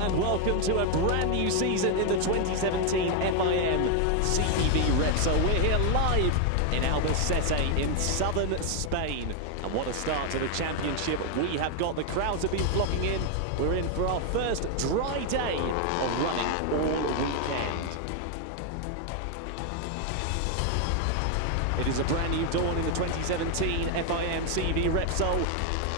and welcome to a brand new season in the 2017 FIM CEV Repsol. We're here live in Albacete in southern Spain. And what a start to the championship we have got. The crowds have been flocking in. We're in for our first dry day of running all weekend. It is a brand new dawn in the 2017 FIM CEV Repsol.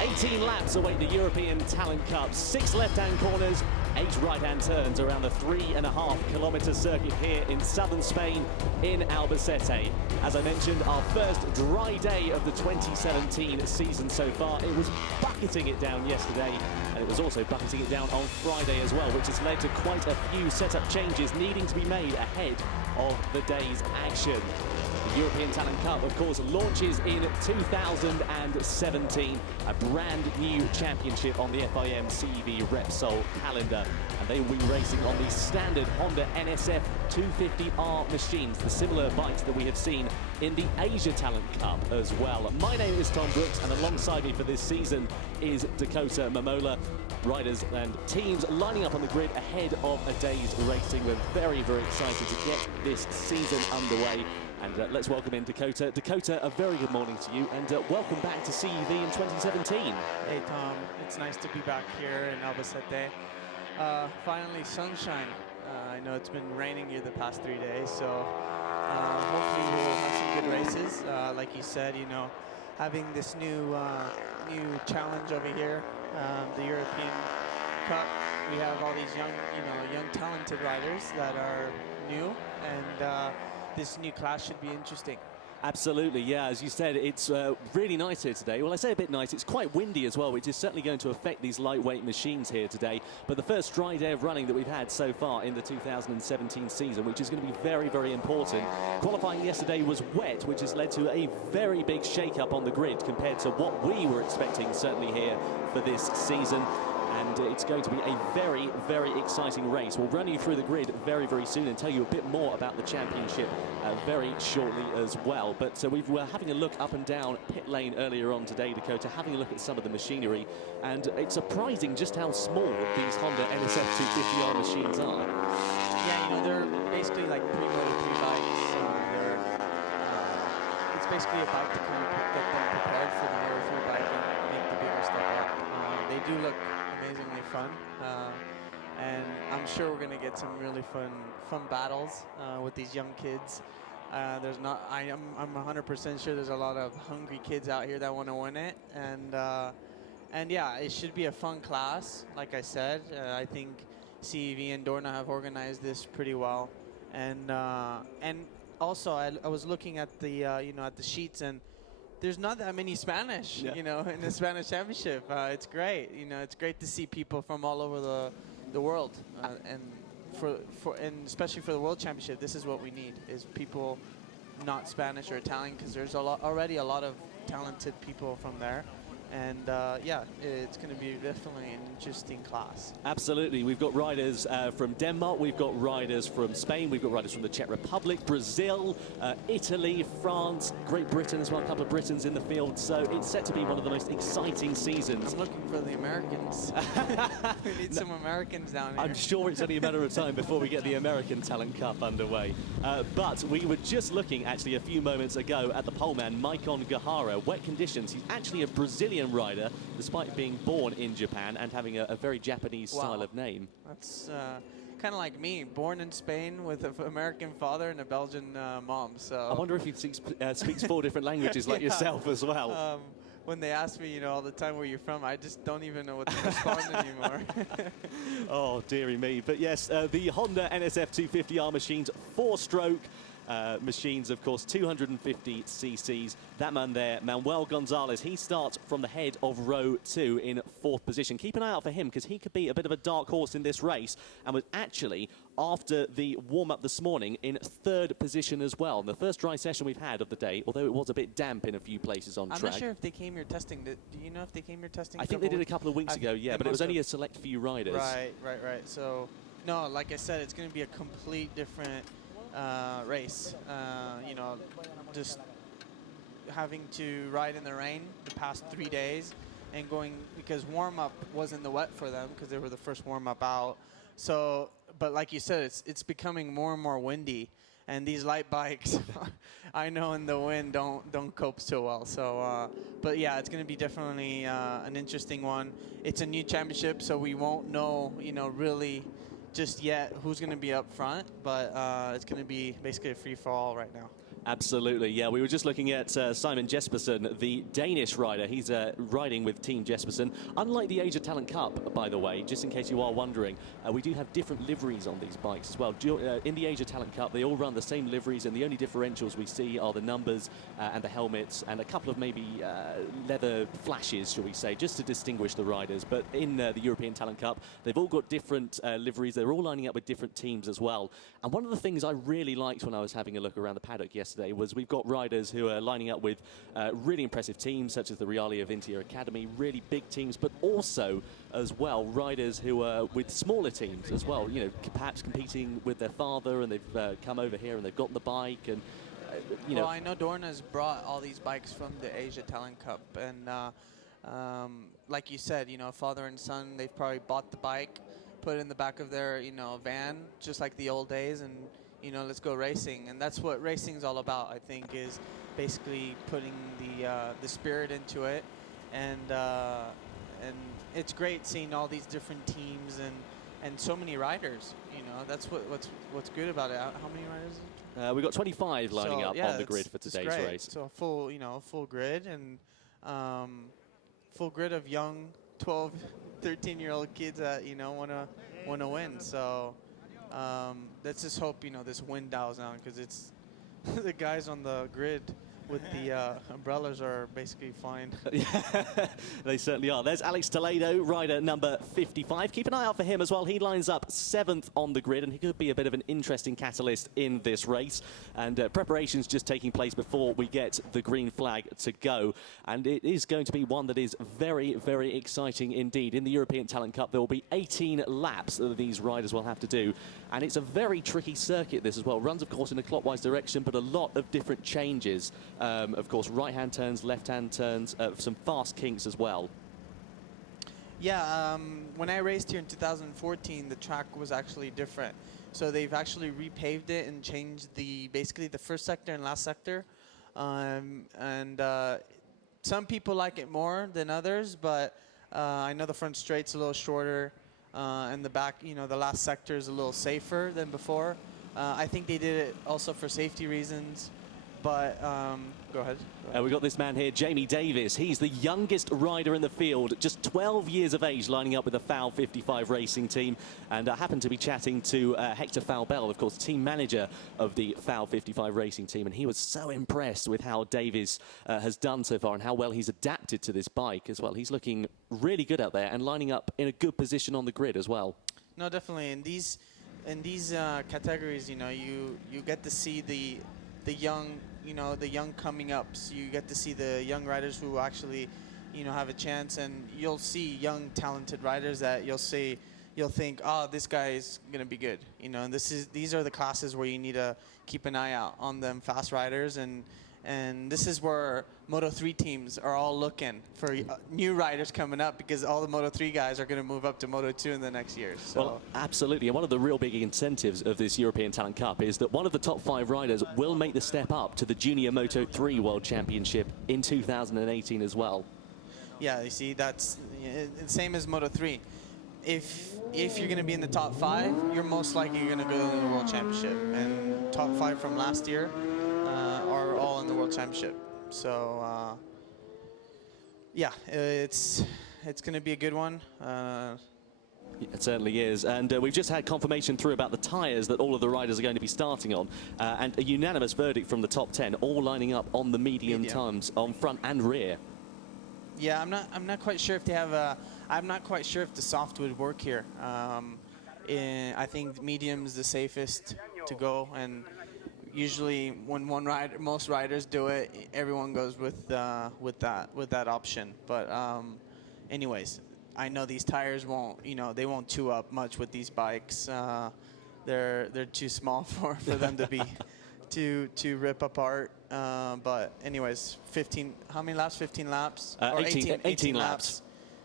18 laps await the European Talent Cup, 6 left-hand corners, 8 right-hand turns around the 3.5-kilometre circuit here in southern Spain in Albacete. As I mentioned, our first dry day of the 2017 season so far. It was bucketing it down yesterday, and it was also bucketing it down on Friday as well, which has led to quite a few setup changes needing to be made ahead of the day's action. The European Talent Cup, of course, launches in 2017, a brand new championship on the FIM CEV Repsol calendar. And they will be racing on the standard Honda NSF 250R machines, the similar bikes that we have seen in the Asia Talent Cup as well. My name is Tom Brooks, and alongside me for this season is Dakota Momola. Riders and teams lining up on the grid ahead of a day's racing. We're very, very excited to get this season underway. And let's welcome in Dakota. Dakota, a very good morning to you, and welcome back to CEV in 2017. Hey Tom, it's nice to be back here in Albacete. Finally sunshine. I know it's been raining here the past 3 days, so hopefully we'll have some good races. Like you said, you know, having this new challenge over here, the European Cup. We have all these young talented riders that are new, and this new class should be interesting. Absolutely, yeah. As you said, it's really nice here today. Well, I say a bit nice. It's quite windy as well, which is certainly going to affect these lightweight machines here today. But the first dry day of running that we've had so far in the 2017 season, which is going to be very, very important. Qualifying yesterday was wet, which has led to a very big shake-up on the grid compared to what we were expecting, certainly here for this season. And it's going to be a very, very exciting race. We'll run you through the grid very, very soon and tell you a bit more about the championship very shortly as well. But we were having a look up and down pit lane earlier on today, Dakota, having a look at some of the machinery. And it's surprising just how small these Honda NSF 250R machines are. Yeah, you know, they're basically like pre-motor 3 bikes. It's basically a bike to kind of get them prepared for the Motor 3 bike and make the bigger step up. They do look amazingly fun, and I'm sure we're going to get some really fun battles with these young kids. I'm 100% sure there's a lot of hungry kids out here that want to win it, and yeah, it should be a fun class. Like I said, I think CEV and Dorna have organized this pretty well, and also I was looking at the at the sheets, and there's not that many Spanish, you know, in the Spanish championship. It's great, you know, it's great to see people from all over the world, and especially for the World Championship, this is what we need, is people not Spanish or Italian, because there's already a lot of talented people from there. And yeah, it's going to be definitely an interesting class. Absolutely. We've got riders from Denmark, we've got riders from Spain, we've got riders from the Czech Republic, Brazil, Italy, France, Great Britain as well, a couple of Britons in the field. So it's set to be one of the most exciting seasons. I'm looking for the Americans. We need some Americans down here. I'm sure it's only a matter of time before we get the American Talent Cup underway. But we were just looking actually a few moments ago at the poleman, Maikon Gahara. Wet conditions. He's actually a Brazilian rider, despite being born in Japan and having a very Japanese style of name. That's kind of like me, born in Spain with an American father and a Belgian mom. So I wonder if he speaks 4 different languages like yourself as well. When they ask me, you know, all the time where you're from, I just don't even know what to respond anymore. Oh, dearie me. But yes, the Honda NSF 250R machines, 4-stroke. Machines, of course, 250 cc's. That man there, Manuel Gonzalez, he starts from the head of row 2 in 4th position. Keep an eye out for him, because he could be a bit of a dark horse in this race, and was actually, after the warm-up this morning, in 3rd position as well. The first dry session we've had of the day, although it was a bit damp in a few places on track. I'm not sure if they came here testing. Do you know if they came here testing? I think they did a couple of weeks ago, yeah, but it was only a select few riders. Right. So, no, like I said, it's going to be a complete different race. You know, just having to ride in the rain the past 3 days, and going, because warm-up was in the wet for them because they were the first warm-up out. So, but like you said, it's becoming more and more windy, and these light bikes, I know in the wind don't cope so well. So, but yeah, it's going to be definitely an interesting one. It's a new championship, so we won't know, really just yet who's going to be up front, but it's going to be basically a free-for-all right now. Absolutely, yeah. We were just looking at Simon Jespersen, the Danish rider. He's riding with Team Jespersen. Unlike the Asia Talent Cup, by the way, just in case you are wondering, we do have different liveries on these bikes as well. In the Asia Talent Cup, they all run the same liveries, and the only differentials we see are the numbers and the helmets, and a couple of maybe leather flashes, shall we say, just to distinguish the riders. But in the European Talent Cup, they've all got different liveries. They're all lining up with different teams as well. And one of the things I really liked when I was having a look around the paddock yesterday was we've got riders who are lining up with really impressive teams, such as the Realia Vintia Academy, really big teams, but also as well riders who are with smaller teams as well, perhaps competing with their father, and they've come over here and they've got the bike, and Well, I know Dorna's brought all these bikes from the Asia Talent Cup, and like you said, father and son, they've probably bought the bike, put it in the back of their van, just like the old days, and let's go racing. And that's what racing's all about, I think, is basically putting the spirit into it. And it's great seeing all these different teams and so many riders. That's what's good about it. How many riders? We've got 25 lining up on the grid for today's race. So full grid, and full grid of young 12, 13-year-old kids that want to win. So. Let's just hope this wind dials down, because it's the guys on the grid with the umbrellas are basically fine. Yeah, they certainly are. There's Alex Toledo, rider number 55. Keep an eye out for him as well. He lines up 7th on the grid, and he could be a bit of an interesting catalyst in this race. And preparations just taking place before we get the green flag to go. And it is going to be one that is very, very exciting indeed. In the European Talent Cup, there will be 18 laps that these riders will have to do. And it's a very tricky circuit, this as well. Runs, of course, in a clockwise direction, but a lot of different changes. Of course, right-hand turns, left-hand turns, some fast kinks as well. Yeah, when I raced here in 2014, the track was actually different. So they've actually repaved it and changed basically the first sector and last sector. Some people like it more than others, but I know the front straight's a little shorter, and the back, the last sector is a little safer than before. I think they did it also for safety reasons. But go ahead. We've got this man here, Jamie Davis. He's the youngest rider in the field, just 12 years of age, lining up with the FAL 55 racing team. And I happened to be chatting to Hector Falbell, of course, team manager of the FAL 55 racing team. And he was so impressed with how Davis has done so far and how well he's adapted to this bike as well. He's looking really good out there and lining up in a good position on the grid as well. No, definitely. In these categories, you get to see the young, the young coming ups. You get to see the young riders who actually, have a chance, and you'll see young talented riders that you'll think, oh, this guy is gonna be good. And these are the classes where you need to keep an eye out on them fast riders, and this is where Moto3 teams are all looking for new riders coming up, because all the Moto3 guys are going to move up to Moto2 in the next years. So. Well, absolutely. And one of the real big incentives of this European Talent Cup is that one of the top 5 riders will make the step up to the Junior Moto3 World Championship in 2018 as well. Yeah, you see, that's the same as Moto3. If you're going to be in the top 5, you're most likely going to go to the World Championship. And top 5 from last year are all in the World Championship. So yeah, it's going to be a good one. It certainly is, and we've just had confirmation through about the tyres that all of the riders are going to be starting on, and a unanimous verdict from the top 10, all lining up on the medium times on front and rear. Yeah, I'm not quite sure if they have I'm not quite sure if the soft would work here. I think medium's the safest to go, and usually when most riders do it, everyone goes with that option. But anyways, I know these tires won't, they won't chew up much with these bikes. They're too small for them to be to rip apart. But anyways, 15. How many laps? 15 laps. 18 laps.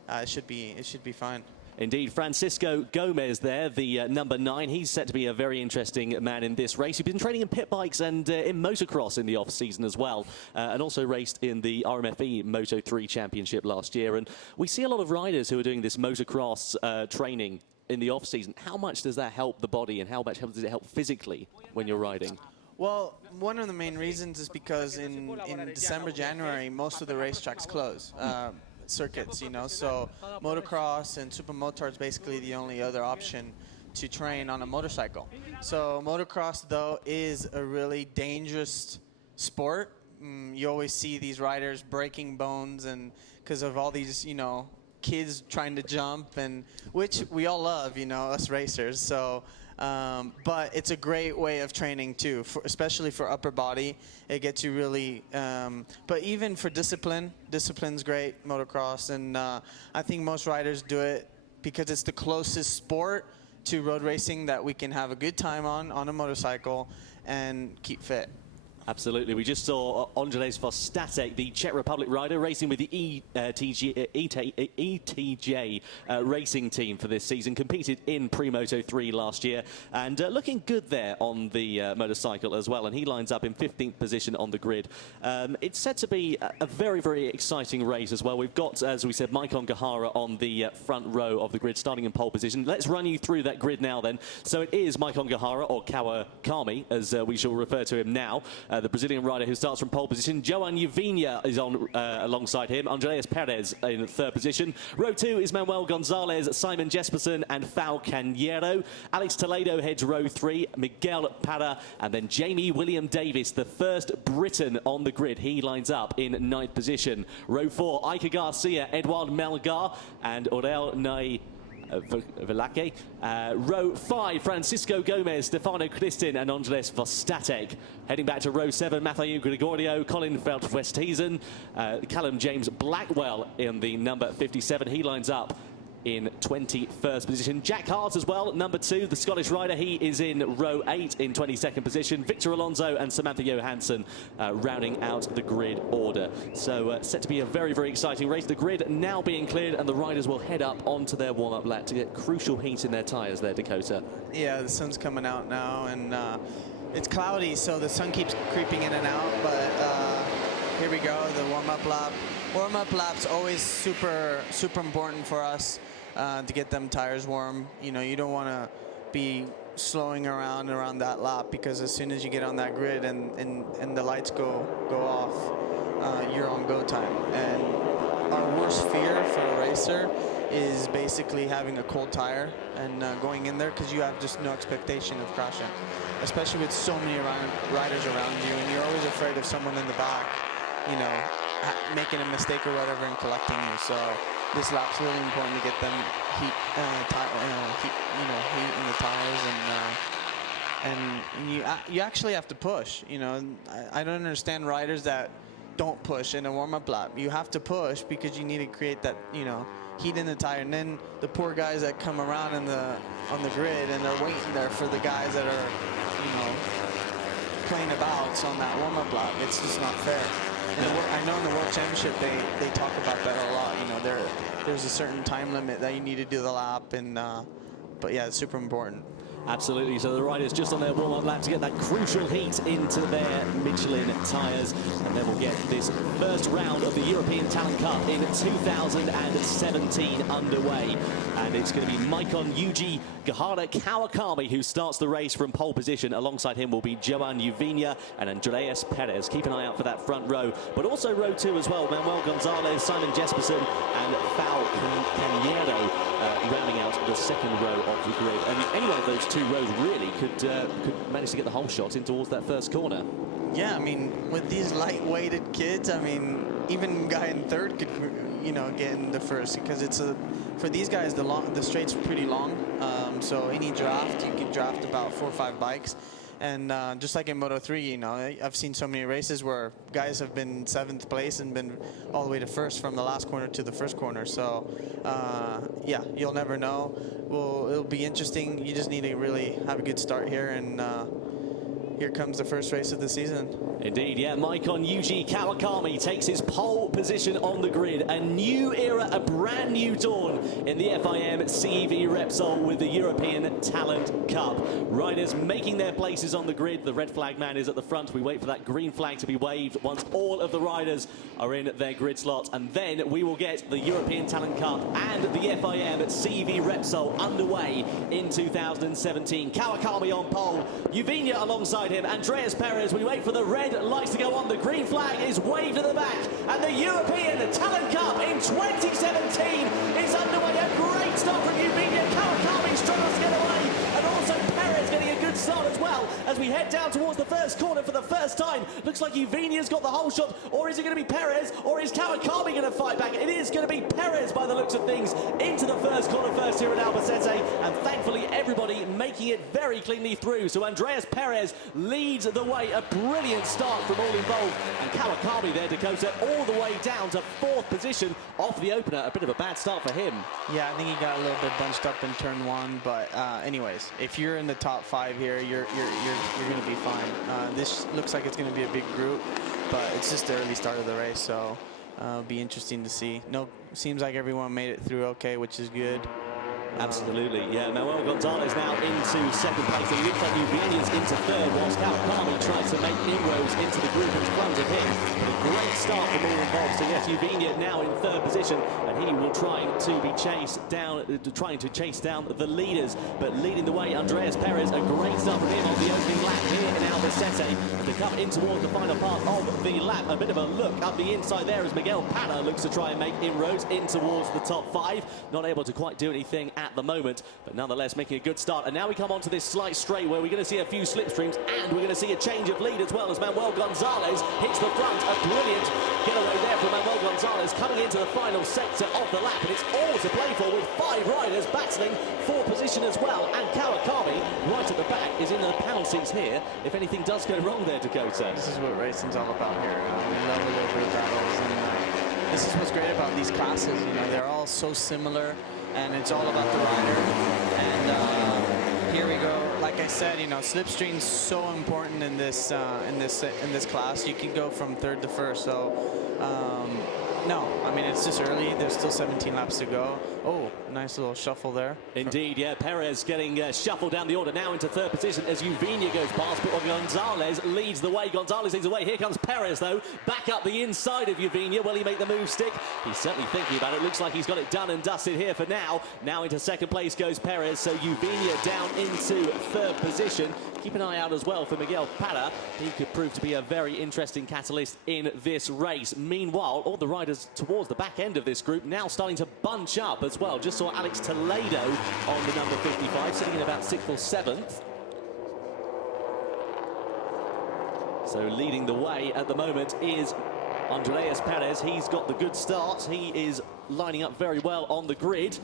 it should be fine. Indeed, Francisco Gmez there, the number 9. He's set to be a very interesting man in this race. He's been training in pit bikes and in motocross in the off-season as well, and also raced in the RMFE Moto3 Championship last year. And we see a lot of riders who are doing this motocross training in the off-season. How much does that help the body, and how much does it help physically when you're riding? Well, one of the main reasons is because in December, January, most of the racetracks close. Circuits, you know, so motocross and supermotor is basically the only other option to train on a motorcycle. So motocross, though, is a really dangerous sport. You always see these riders breaking bones, and because of all these, you know, kids trying to jump, and which we all love, you know, us racers. So but it's a great way of training too, especially for upper body. It gets you really, but even for discipline's great, motocross. And I think most riders do it because it's the closest sport to road racing that we can have a good time on a motorcycle and keep fit. Absolutely. We just saw Andrzej Vostatek, the Czech Republic rider, racing with the ETJ racing team for this season. Competed in Pre-Moto 3 last year and looking good there on the motorcycle as well. And he lines up in 15th position on the grid. It's set to be a very, very exciting race as well. We've got, as we said, Maikon Gahara on the front row of the grid, starting in pole position. Let's run you through that grid now then. So it is Maikon Gahara, or Kawakami, as we shall refer to him now. The Brazilian rider who starts from pole position. Joan Uvinha is on alongside him. Andreas Perez in third position. Row 2 is Manuel Gonzalez, Simon Jesperson and Fal Cañero. Alex Toledo heads row 3. Miguel Parra and then Jamie William Davis, the first Briton on the grid. He lines up in 9th position. Row 4, Iker Garcia, Edouard Melgar and Aurel Nay Velake. Row 5, Francisco Gmez, Stefano Kristin and Andrzej Vostatek. Heading back to row 7, Matthew Gregorio, Colin Feldwesthuizen, Callum James Blackwell in the number 57. He lines up in 21st position. Jack Hart as well, number 2, the Scottish rider. He is in row 8 in 22nd position. Victor Alonso and Samantha Johansson rounding out the grid order. So set to be a very, very exciting race. The grid now being cleared and the riders will head up onto their warm-up lap to get crucial heat in their tyres there, Dakota. Yeah, the sun's coming out now, and it's cloudy, so the sun keeps creeping in and out, but here we go, the warm-up lap. Warm-up lap's always super, super important for us to get them tires warm. You know, you don't want to be slowing around that lap, because as soon as you get on that grid and the lights go off, you're on go time. And our worst fear for a racer is basically having a cold tire and going in there, because you have just no expectation of crashing, especially with so many riders around you, and you're always afraid of someone in the back, you know, making a mistake or whatever and collecting you. So this lap's really important to get them heat in the tires, and you actually have to push. You know, I don't understand riders that don't push in a warm-up lap. You have to push because you need to create that, you know, heat in the tire. And then the poor guys that come around on the grid and they're waiting there for the guys that are, you know, playing abouts on that warm-up lap. It's just not fair. And I know in the World Championship they talk about that a lot. You know, there's a certain time limit that you need to do the lap, and but yeah, it's super important. Absolutely. So the riders just on their warm-up lap to get that crucial heat into their Michelin tyres, and then we'll get this first round of the European Talent Cup in 2017 underway. And it's going to be Maikon Yuji Gahara Kawakami who starts the race from pole position. Alongside him will be Joan Uvinha and Andreas Perez. Keep an eye out for that front row, but also row 2 as well. Manuel Gonzalez, Simon Jesperson and Fal Cañero rounding out the second row of the grid. And any one of those two rows really could manage to get the whole shot in towards that first corner. Yeah, I mean, with these light-weighted kids, I mean, even a guy in third could, you know, get in the first, because it's for these guys the straight's pretty long. So any draft, you could draft about 4 or 5 bikes. And just like in Moto 3, you know, I've seen so many races where guys have been 7th place and been all the way to first from the last corner to the first corner. So, yeah, you'll never know. Well, it'll be interesting. You just need to really have a good start here and here comes the first race of the season. Indeed, yeah. Maikon Yuji Kawakami takes his pole position on the grid. A new era, a brand new dawn in the FIM CEV Repsol with the European Talent Cup. Riders making their places on the grid. The red flag man is at the front. We wait for that green flag to be waved once all of the riders are in their grid slots. And then we will get the European Talent Cup and the FIM CEV Repsol underway in 2017. Kawakami on pole. Uvinia alongside him. Andreas Perez. We wait for the red lights to go on. The green flag is waved at the back. And the European Talent Cup in 2017 is underway. A great start from Uvinia. Kawakami struggles to get away. And also Perez getting a good start as well as we head down towards the first corner for the first time. Looks like Uvinia's got the whole shot. Or is it going to be Perez? Or is Kawakami going to fight back? It is going to be Perez by the looks of things into the first corner first here at Albacete. And thankfully everybody making it very cleanly through. So Andreas Perez leads the way. A brilliant start from all involved. And Kawakami there, Dakota, all the way down to 4th position off the opener. A bit of a bad start for him. Yeah, I think he got a little bit bunched up in turn 1. But anyways, if you're in the top 5 here, you're going to be fine. This looks like it's going to be a big group, but it's just the early start of the race, so it'll be interesting to see. No, seems like everyone made it through okay, which is good. Absolutely, yeah. Manuel Gonzalez now into 2nd place. It looks like Uvinia's into 3rd, whilst Kawakami tries to make inroads into the group in front of him. A great start from all involved. So yes, Uvinia now in 3rd position, and he will try to be chased down, trying to chase down the leaders. But leading the way, Andreas Perez, a great start from him on the opening lap here in Albacete. To come in towards the final part of the lap, a bit of a look up the inside there as Miguel Pana looks to try and make inroads in towards the top 5. Not able to quite do anything at the moment, but nonetheless making a good start. And now we come on to this slight straight where we're going to see a few slipstreams, and we're going to see a change of lead as well as Manuel Gonzalez hits the front. A brilliant getaway there from Manuel Gonzalez coming into the final sector of the lap, and it's all to play for with 5 riders battling for position as well. And Kawakami right at the back is in the penalties here if anything does go wrong there, Dakota. This is what racing's all about here. We love a little bit of battles, and this is what's great about these classes. You know, they're all so similar, and it's all about the rider. And here we go. Like I said, you know, slipstream's so important in this class. You can go from 3rd to 1st. So no, I mean, it's just early. There's still 17 laps to go. Oh, nice little shuffle there. Indeed, yeah. Perez getting shuffled down the order now into 3rd position as Uvinia goes past, but Gonzalez leads the way. Gonzalez leads the way. Here comes Perez, though, back up the inside of Uvinia. Will he make the move stick? He's certainly thinking about it. Looks like he's got it done and dusted here for now. Now into 2nd place goes Perez, so Uvinia down into 3rd position. Keep an eye out as well for Miguel Pana. He could prove to be a very interesting catalyst in this race. Meanwhile, all the riders towards the back end of this group now starting to bunch up as well. Just saw Alex Toledo on the number 55, sitting in about 6th or 7th. So leading the way at the moment is Andreas Perez. He's got the good start. He is lining up very well on the grid.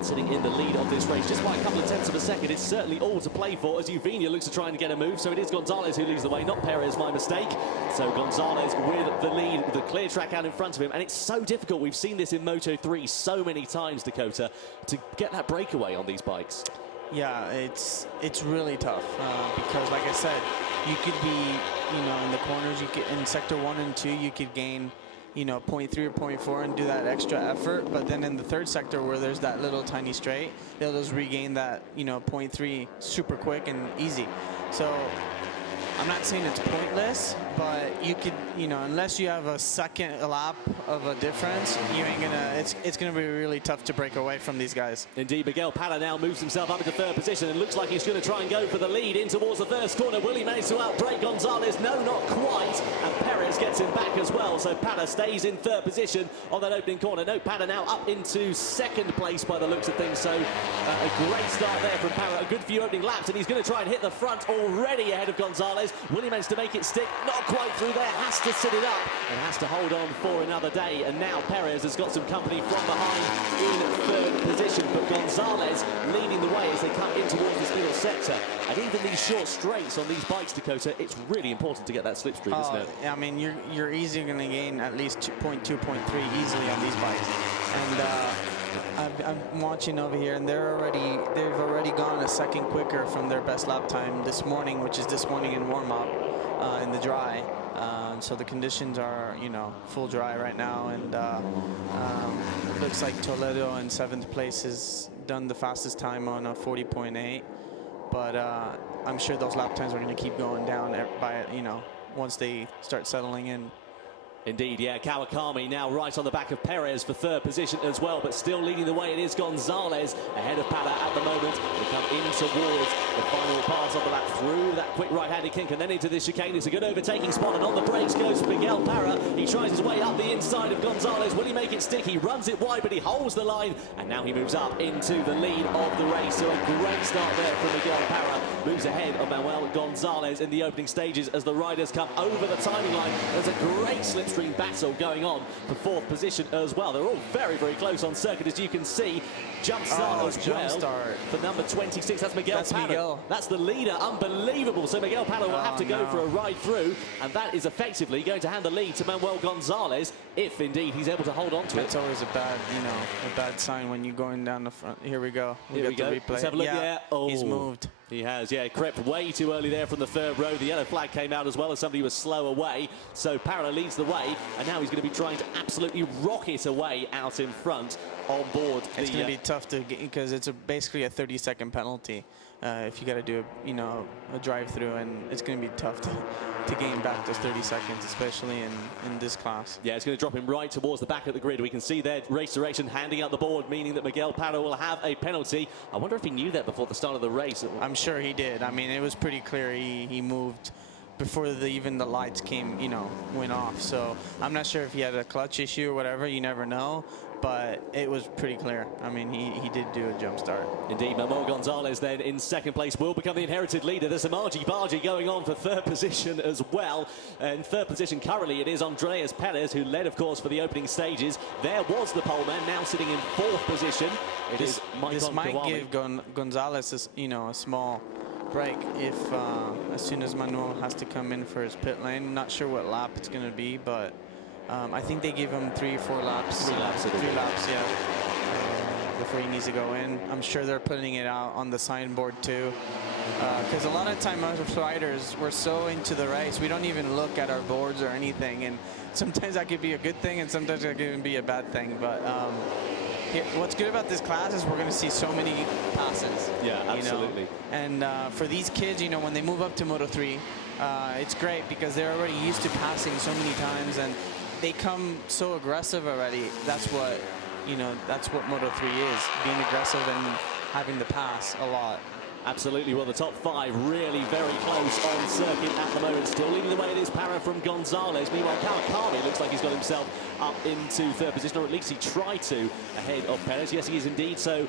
Sitting in the lead of this race just by a couple of tenths of a second. It's certainly all to play for as Uvinia looks to try and get a move. So it is Gonzalez who leads the way, not Perez, my mistake. So Gonzalez with the lead, with the clear track out in front of him. And it's so difficult. We've seen this in Moto3 so many times, Dakota, to get that breakaway on these bikes. Yeah, it's really tough because, like I said, you could be, you know, in the corners. You could in sector 1 and 2, you could gain, you know, 0.3 or 0.4 and do that extra effort. But then in the 3rd sector where there's that little tiny straight, they'll just regain that, you know, 0.3 super quick and easy. So I'm not saying it's pointless, but you could, you know, unless you have a second lap of a difference, you ain't gonna, it's gonna be really tough to break away from these guys. Indeed, Miguel Pana now moves himself up into 3rd position and looks like he's going to try and go for the lead in towards the 1st corner. Will he manage to outbreak Gonzalez? No, not quite. And Perez gets him back as well. So Pana stays in 3rd position on that opening corner. No, Pana now up into 2nd place by the looks of things. So a great start there from Pana. A good few opening laps, and he's going to try and hit the front already ahead of Gonzalez. Will he manage to make it stick? Not quite through there. Has to sit it up and has to hold on for another day. And now Perez has got some company from behind in 3rd position. But Gonzalez leading the way as they come in towards this middle sector. And even these short straights on these bikes, Dakota, it's really important to get that slipstream, isn't it? I mean, you're easily going to gain at least 2.2, 0.3 easily on these bikes. And I'm watching over here, and they've already gone a second quicker from their best lap time this morning, which is this morning in warm-up in the dry. So the conditions are, you know, full dry right now, and it looks like Toledo in 7th place has done the fastest time on a 40.8. But I'm sure those lap times are going to keep going down by, you know, once they start settling in. Indeed, yeah, Kawakami now right on the back of Perez for 3rd position as well, but still leading the way. It is Gonzalez ahead of Pala at the moment. We come in towards the final part of the lap through that quick right-handed kink and then into this chicane. It's a good overtaking spot, and on the brakes goes Miguel Parra. He tries his way up the inside of Gonzalez. Will he make it stick? He runs it wide, but he holds the line, and now he moves up into the lead of the race. So a great start there from Miguel Parra. Moves ahead of Manuel Gonzalez in the opening stages as the riders come over the timing line. There's a great slipstream battle going on for 4th position as well. They're all very, very close on circuit, as you can see. Jump start as well for number 26. That's Miguel Parra. That's the leader. Unbelievable. So Miguel Parra will have to go for a ride through, and that is effectively going to hand the lead to Manuel Gonzalez, if indeed he's able to hold on to it. It's always a bad, you know, a bad sign when you're going down the front. Here we go. Here we go. The replay. Let's have a look. Yeah. Oh, he's moved. He has, yeah, crept way too early there from the 3rd row. The yellow flag came out as well as somebody was slow away. So Parra leads the way, and now he's going to be trying to absolutely rocket away out in front on board. It's going to be tough to get, because it's basically a 30-second penalty if you got to do a drive-through, and it's going to be tough to gain back those 30 seconds, especially in this class. Yeah, it's going to drop him right towards the back of the grid. We can see there race duration handing out the board, meaning that Miguel Parra will have a penalty. I wonder if he knew that before the start of the race. I'm sure he did. I mean, it was pretty clear he moved before even the lights came, you know, went off. So I'm not sure if he had a clutch issue or whatever. You never know. But it was pretty clear. I mean, he did do a jump start. Indeed, Manuel Gonzalez then in 2nd place will become the inherited leader. There's some argy-bargy going on for 3rd position as well. In 3rd position currently it is Andreas Perez, who led, of course, for the opening stages. There was the poleman, now sitting in 4th position. This might give Gonzalez, you know, a small break if as soon as Manuel has to come in for his pit lane. Not sure what lap it's going to be, but I think they give him 3 or 4 laps. 3 laps, yeah. Before he needs to go in. I'm sure they're putting it out on the signboard too. Because a lot of time us riders, we're so into the race, we don't even look at our boards or anything. And sometimes that could be a good thing, and sometimes that could even be a bad thing. But what's good about this class is we're going to see so many passes. Yeah, absolutely. You know? And for these kids, you know, when they move up to Moto3, it's great because they're already used to passing so many times, and they come so aggressive already. That's what, you know, that's what Moto3 is, being aggressive and having to pass a lot. Absolutely. Well, the top 5 really very close on circuit at the moment. Still leading the way, it is Parra from Gonzalez. Meanwhile, Kawakami looks like he's got himself up into 3rd position, or at least he tried to, ahead of Perez. Yes, he is indeed. So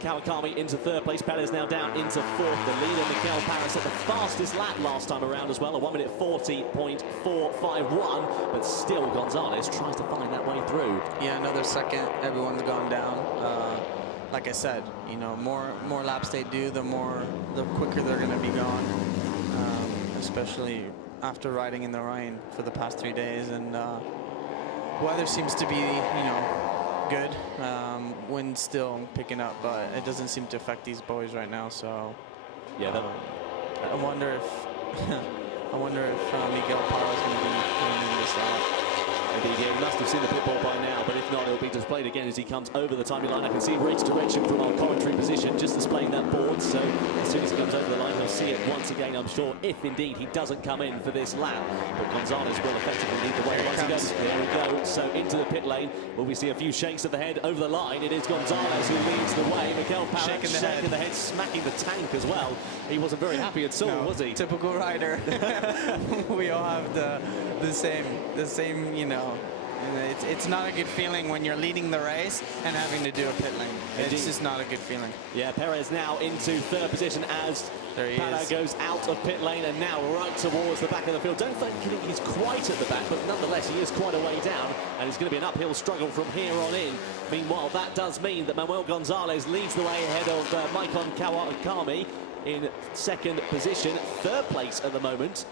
Kawakami into 3rd place. Perez now down into 4th. The leader, Miguel Parra, set the fastest lap last time around as well, a 1:40.451. But still, Gonzalez tries to find that way through. Yeah, another second. Everyone's gone down. Like I said, you know, more laps they do, the quicker they're going to be gone. Especially after riding in the rain for the past 3 days, and weather seems to be, you know, good. Wind still picking up, but it doesn't seem to affect these boys right now. So yeah, I wonder if Miguel Parra is going to be coming in this lap. Indeed, yeah, he must have seen the pit board by now, but if not, it'll be displayed again as he comes over the timing line. I can see race direction from our commentary position, just displaying that board, so as soon as he comes over the line, he'll see it once again, I'm sure, if indeed he doesn't come in for this lap. But Gonzalez will effectively lead the way once again. There we go, so into the pit lane. Will we see a few shakes of the head over the line? It is Gonzalez who leads the way. Miguel Parra shaking the head, smacking the tank as well. He wasn't very happy at all, was he? Typical rider. We all have the same, you know. It's not a good feeling when you're leading the race and having to do a pit lane. It's just not a good feeling. Yeah, Perez now into 3rd position as Parra goes out of pit lane and now right towards the back of the field. Don't think he's quite at the back, but nonetheless he is quite a way down, and it's going to be an uphill struggle from here on in. Meanwhile, that does mean that Manuel Gonzalez leads the way ahead of Maikon Kawakami in 2nd position. 3rd place at the moment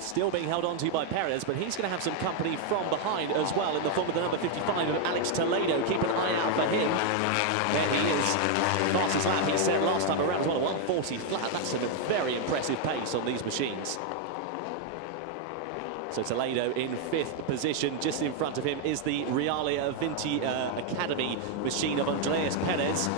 Still being held on to by Perez, but he's going to have some company from behind as well in the form of the number 55 of Alex Toledo. Keep an eye out for him. There he is. Fastest lap he set last time around as well, a 140 flat. That's a very impressive pace on these machines. So Toledo in 5th position. Just in front of him is the Realia Vinti Academy machine of Andreas Perez.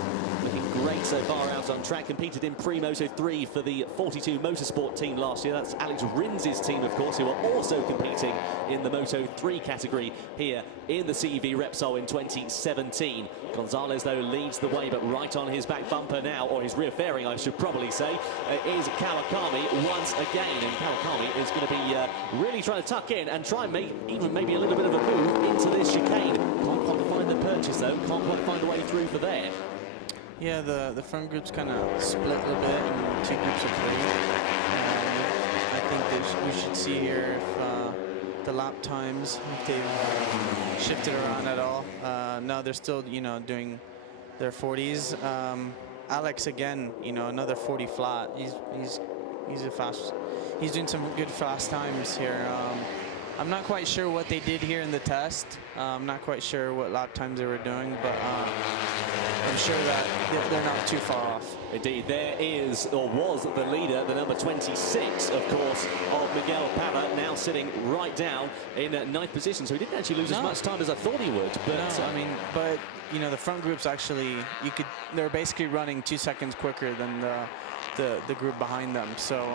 Looking great so far out on track. Competed in Pre-Moto 3 for the 42 Motorsport team last year. That's Alex Rins's team, of course, who are also competing in the Moto 3 category here in the CEV Repsol in 2017. Gonzalez, though, leads the way, but right on his back bumper now, or his rear fairing, I should probably say, is Kawakami once again. And Kawakami is going to be really trying to tuck in and try and make even maybe a little bit of a move into this chicane. Can't quite find the purchase, though. Can't quite find a way through for there. Yeah, the front group's kind of split a little bit in 2 groups of 3. I think we should see here if the lap times, if they've shifted around at all. No, they're still, you know, doing their 40s. Alex again, you know, another 40 flat. He's a fast. He's doing some good fast times here. I'm not quite sure what they did here in the test. I'm not quite sure what lap times they were doing, but I'm sure that they're not too far off. Indeed, there is, or was, the leader, the number 26, of course, of Miguel Parra, now sitting right down in 9th position. So he didn't actually lose as much time as I thought he would. But no, I mean, but you know, the front group's actually, they're basically running 2 seconds quicker than the group behind them. So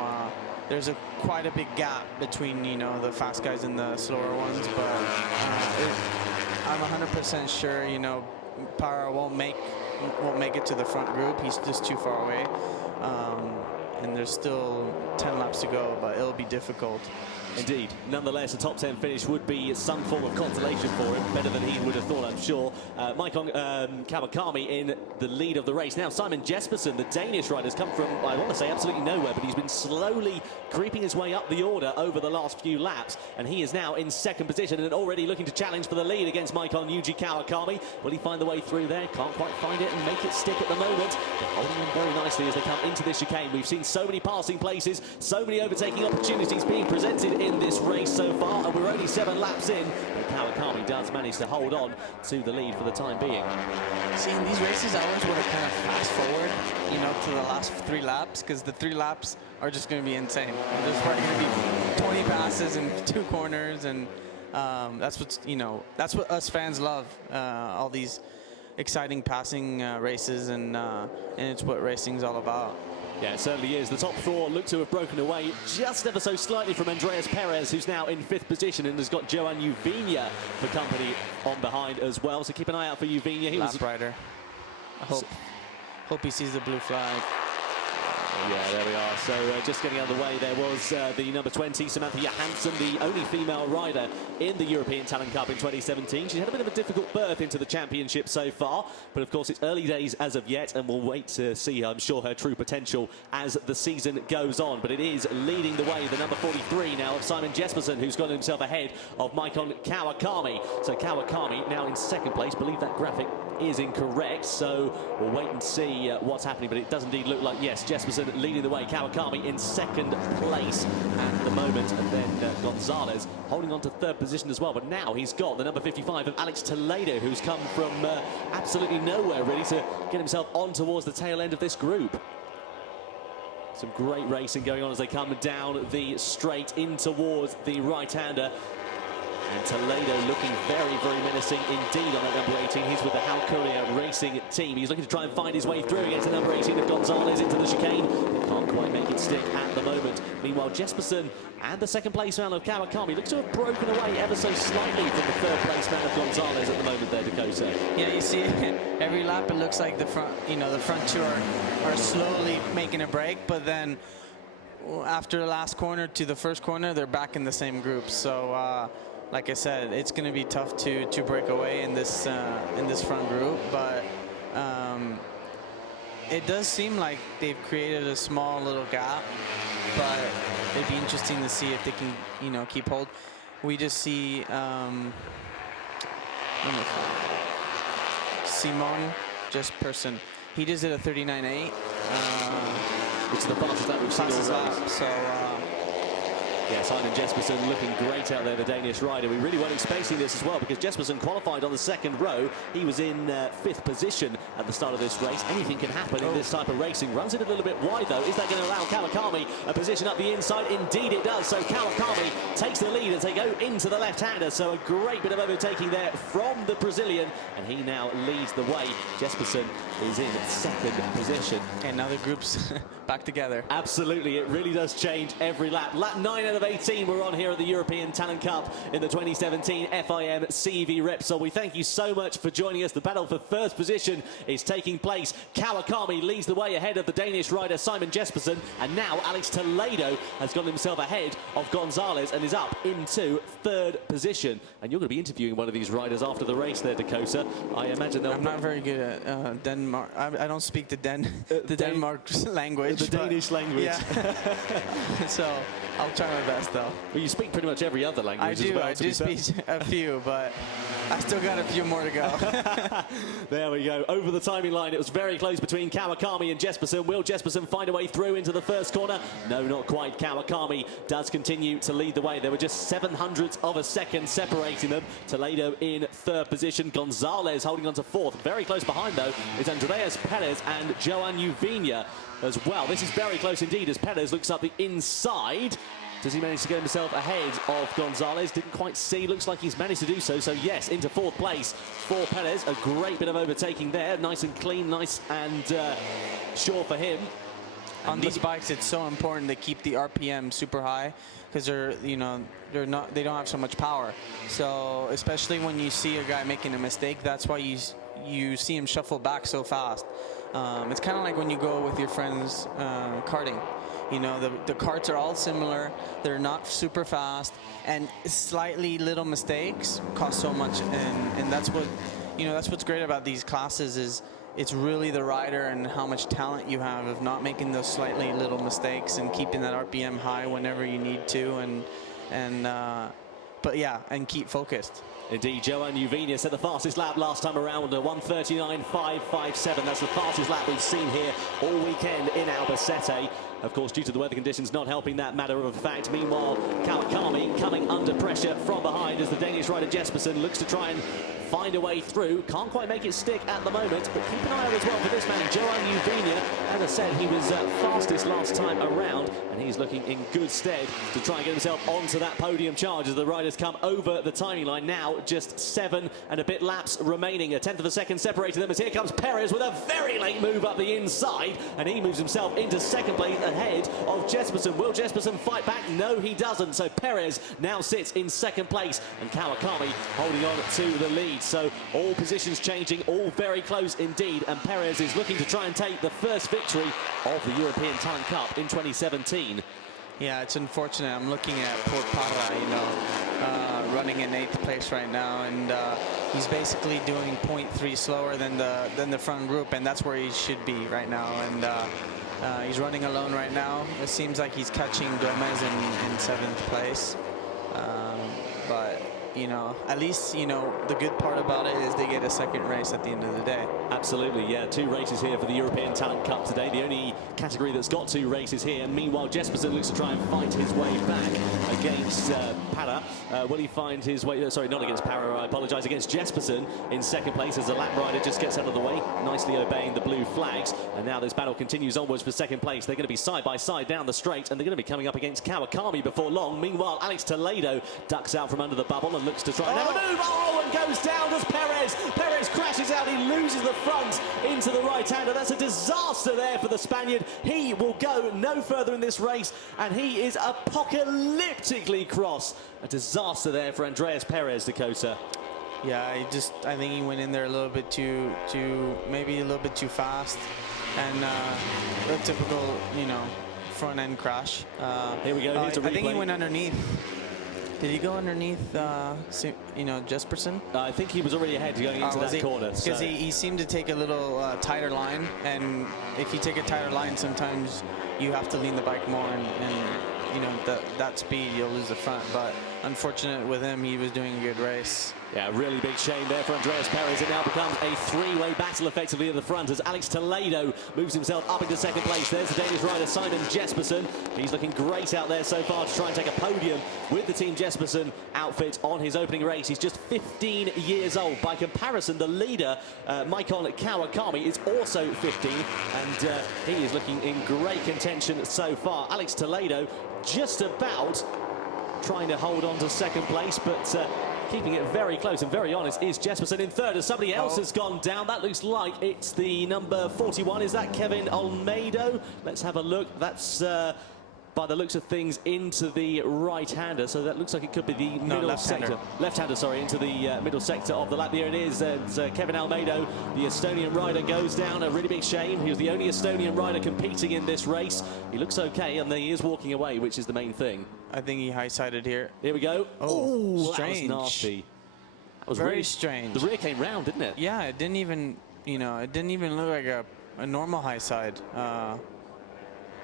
there's quite a big gap between, you know, the fast guys and the slower ones. But I'm 100% sure, you know, Parra won't make it to the front group. He's just too far away. And there's still 10 laps to go, but it'll be difficult. Indeed. Nonetheless, a top 10 finish would be some form of consolation for him. Better than he would have thought, I'm sure. Maikon Kawakami in the lead of the race. Now, Simon Jespersen, the Danish rider, has come from, I want to say, absolutely nowhere, but he's been slowly creeping his way up the order over the last few laps. And he is now in 2nd position and already looking to challenge for the lead against Maikon Yuji Kawakami. Will he find the way through there? Can't quite find it and make it stick at the moment. They're holding him very nicely as they come into this chicane. We've seen so many passing places, so many overtaking opportunities being presented in this race so far, and we're only 7 laps in, but Kawakami does manage to hold on to the lead for the time being. See, in these races, I always want to kind of fast forward, you know, to the last 3 laps, because the 3 laps are just going to be insane. There's probably going to be 20 passes and 2 corners, and that's what's, you know, that's what us fans love. All these exciting passing races, and it's what racing's all about. Yeah, it certainly is. The top 4 look to have broken away just ever so slightly from Andreas Perez, who's now in 5th position and has got Johan Uvinha for company on behind as well. So keep an eye out for Uvinha. He was rider. I hope he sees the blue flag. Yeah, there we are. So just getting out of the way, there was the number 20, Samantha Johansson, the only female rider in the European Talent Cup in 2017. She's had a bit of a difficult berth into the championship so far, but of course it's early days as of yet, and we'll wait to see, I'm sure, her true potential as the season goes on. But it is leading the way, the number 43 now of Simon Jespersen, who's got himself ahead of Maikon Kawakami. So Kawakami now in 2nd place. Believe that graphic is incorrect, so we'll wait and see what's happening, but it does indeed look like, yes, Jespersen leading the way, Kawakami in 2nd place at the moment, and then Gonzalez holding on to 3rd position as well. But now he's got the number 55 of Alex Toledo, who's come from absolutely nowhere really to get himself on towards the tail end of this group. Some great racing going on as they come down the straight in towards the right-hander. And Toledo looking very, very menacing indeed on that number 18. He's with the Hal Courier Racing team. He's looking to try and find his way through against the number 18 of Gonzalez into the chicane. They can't quite make it stick at the moment. Meanwhile, Jespersen and the 2nd place man of Kawakami looks to have broken away ever so slightly from the 3rd place man of Gonzalez at the moment there, Dakota. Yeah, you see every lap it looks like the front, you know, the front 2 are slowly making a break, but then after the last corner to the 1st corner, they're back in the same group. So like I said, it's going to be tough to break away in this front group, but it does seem like they've created a small little gap. But it'd be interesting to see if they can, you know, keep hold. We just see Simon Jespersen. He just did a 39.8. Which is the fastest lap we've seen all race. So Yeah, Simon Jespersen looking great out there, the Danish rider. We really weren't expecting this as well, because Jespersen qualified on the second row. He was in 5th position at the start of this race. Anything can happen in this type of racing. Runs it a little bit wide, though. Is that going to allow Kawakami a position up the inside? Indeed it does. So Kawakami takes the lead as they go into the left-hander. So a great bit of overtaking there from the Brazilian, and he now leads the way. Jespersen is in 2nd position. And now the group's back together. Absolutely, it really does change every lap. Lap 9 out of 18 we're on here at the European Talent Cup in the 2017 FIM CEV Repsol. We thank you so much for joining us. The battle for 1st position is taking place. Kawakami leads the way ahead of the Danish rider Simon Jespersen, and now Alex Toledo has got himself ahead of Gonzalez and is up into 3rd position. And you're going to be interviewing one of these riders after the race there, Dakota. I imagine they'll... I'm not very good at Denmark. I don't speak the Denmark language. The Danish language. Yeah. So I'll try my best, though. Well, you speak pretty much every other language as well. I do speak a few, but I still got a few more to go. There we go. Over the timing line, it was very close between Kawakami and Jespersen. Will Jespersen find a way through into the first corner? No, not quite. Kawakami does continue to lead the way. There were just 700ths of a second separating them. Toledo in 3rd position. Gonzalez holding on to 4th. Very close behind, though, is Andreas Perez and Joan Uvina as well. This is very close indeed as Perez looks up the inside. Does he manage to get himself ahead of Gonzalez? Didn't quite see. Looks like he's managed to do so. So, yes, into 4th place for Perez. A great bit of overtaking there. Nice and clean, nice and sure for him. On these bikes, it's so important to keep the RPM super high, because they don't have so much power. So especially when you see a guy making a mistake, that's why you see him shuffle back so fast. It's kind of like when you go with your friends karting. You know, the karts are all similar. They're not super fast, and slightly little mistakes cost so much. And that's what, that's what's great about these classes is it's really the rider and how much talent you have of not making those slightly little mistakes and keeping that RPM high whenever you need to, and keep focused. Indeed, Joan Uvina set the fastest lap last time around, 1:39.557. That's the fastest lap we've seen here all weekend in Albacete. Of course, due to the weather conditions not helping that matter of fact. Meanwhile, Kawakami coming under pressure from behind as the Danish rider Jespersen looks to try and find a way through. Can't quite make it stick at the moment, but keep an eye out as well for this man, Joan Uvina. As I said, he was fastest last time around, and he's looking in good stead to try and get himself onto that podium charge as the riders come over the timing line. Now, just 7 and a bit laps remaining. 1/10 of a second separating them as here comes Perez with a very late move up the inside, and he moves himself into 2nd place ahead of Jespersen. Will Jespersen fight back? No, he doesn't. So Perez now sits in 2nd place, and Kawakami holding on to the lead. So all positions changing, all very close indeed, and Perez is looking to try and take the first victory of the European Talent Cup in 2017. Yeah, it's unfortunate. I'm looking at poor Parra, running in 8th place right now, and he's basically doing 0.3 slower than the front group, and that's where he should be right now. And he's running alone right now. It seems like he's catching Gmez in 7th place, but at least, the good part about it is they get a 2nd race at the end of the day. Absolutely, yeah. 2 races here for the European Talent Cup today. The only category that's got 2 races here. And meanwhile, Jespersen looks to try and fight his way back against Parra. Will he find his way? Sorry, not against Parra. I apologise. Against Jespersen in 2nd place as the lap rider just gets out of the way, nicely obeying the blue flags. And now this battle continues onwards for 2nd place. They're going to be side by side down the straight, and they're going to be coming up against Kawakami before long. Meanwhile, Alex Toledo ducks out from under the bubble and looks to try and have a move. Oh, and goes down does Perez. Perez crashes out. He loses the front into the right-hander. That's a disaster there for the Spaniard. He will go no further in this race, and he is apocalyptically cross. A disaster there for Andreas Perez, Dakota. Yeah, I think he went in there a little bit maybe a little bit too fast, and a typical, front end crash. Here we go. Here's a replay. I think he went underneath. Did he go underneath, Jespersen? I think he was already ahead going into that corner. Because he seemed to take a little tighter line, and if you take a tighter line, sometimes you have to lean the bike more, and that speed, you'll lose the front. But unfortunate with him. He was doing a good race. Yeah, really big shame there for Andreas Perez. It now becomes a three-way battle effectively at the front as Alex Toledo moves himself up into second place. There's the Danish rider Simon Jespersen. He's looking great out there so far to try and take a podium with the Team Jespersen outfit on his opening race. He's just 15 years old. By comparison, the leader, Maikon Kawakami, is also 15, and he is looking in great contention so far. Alex Toledo just about trying to hold on to second place, but keeping it very close and very honest is Jespersen in third as somebody else has gone down. That looks like it's the number 41. Is that Kevin Olmedo? Let's have a look. That's by the looks of things into the right-hander, so that looks like it could be the middle sector. Left-hander, sorry, into the middle sector of the lap. There it is. Kevin Almeida, the Estonian rider, goes down. A really big shame. He was the only Estonian rider competing in this race. He looks okay, and he is walking away, which is the main thing. I think he high-sided here. Here we go. Oh, strange. That was nasty. That was very really strange. The rear came round, didn't it? Yeah, it didn't even, it didn't even look like a normal high side.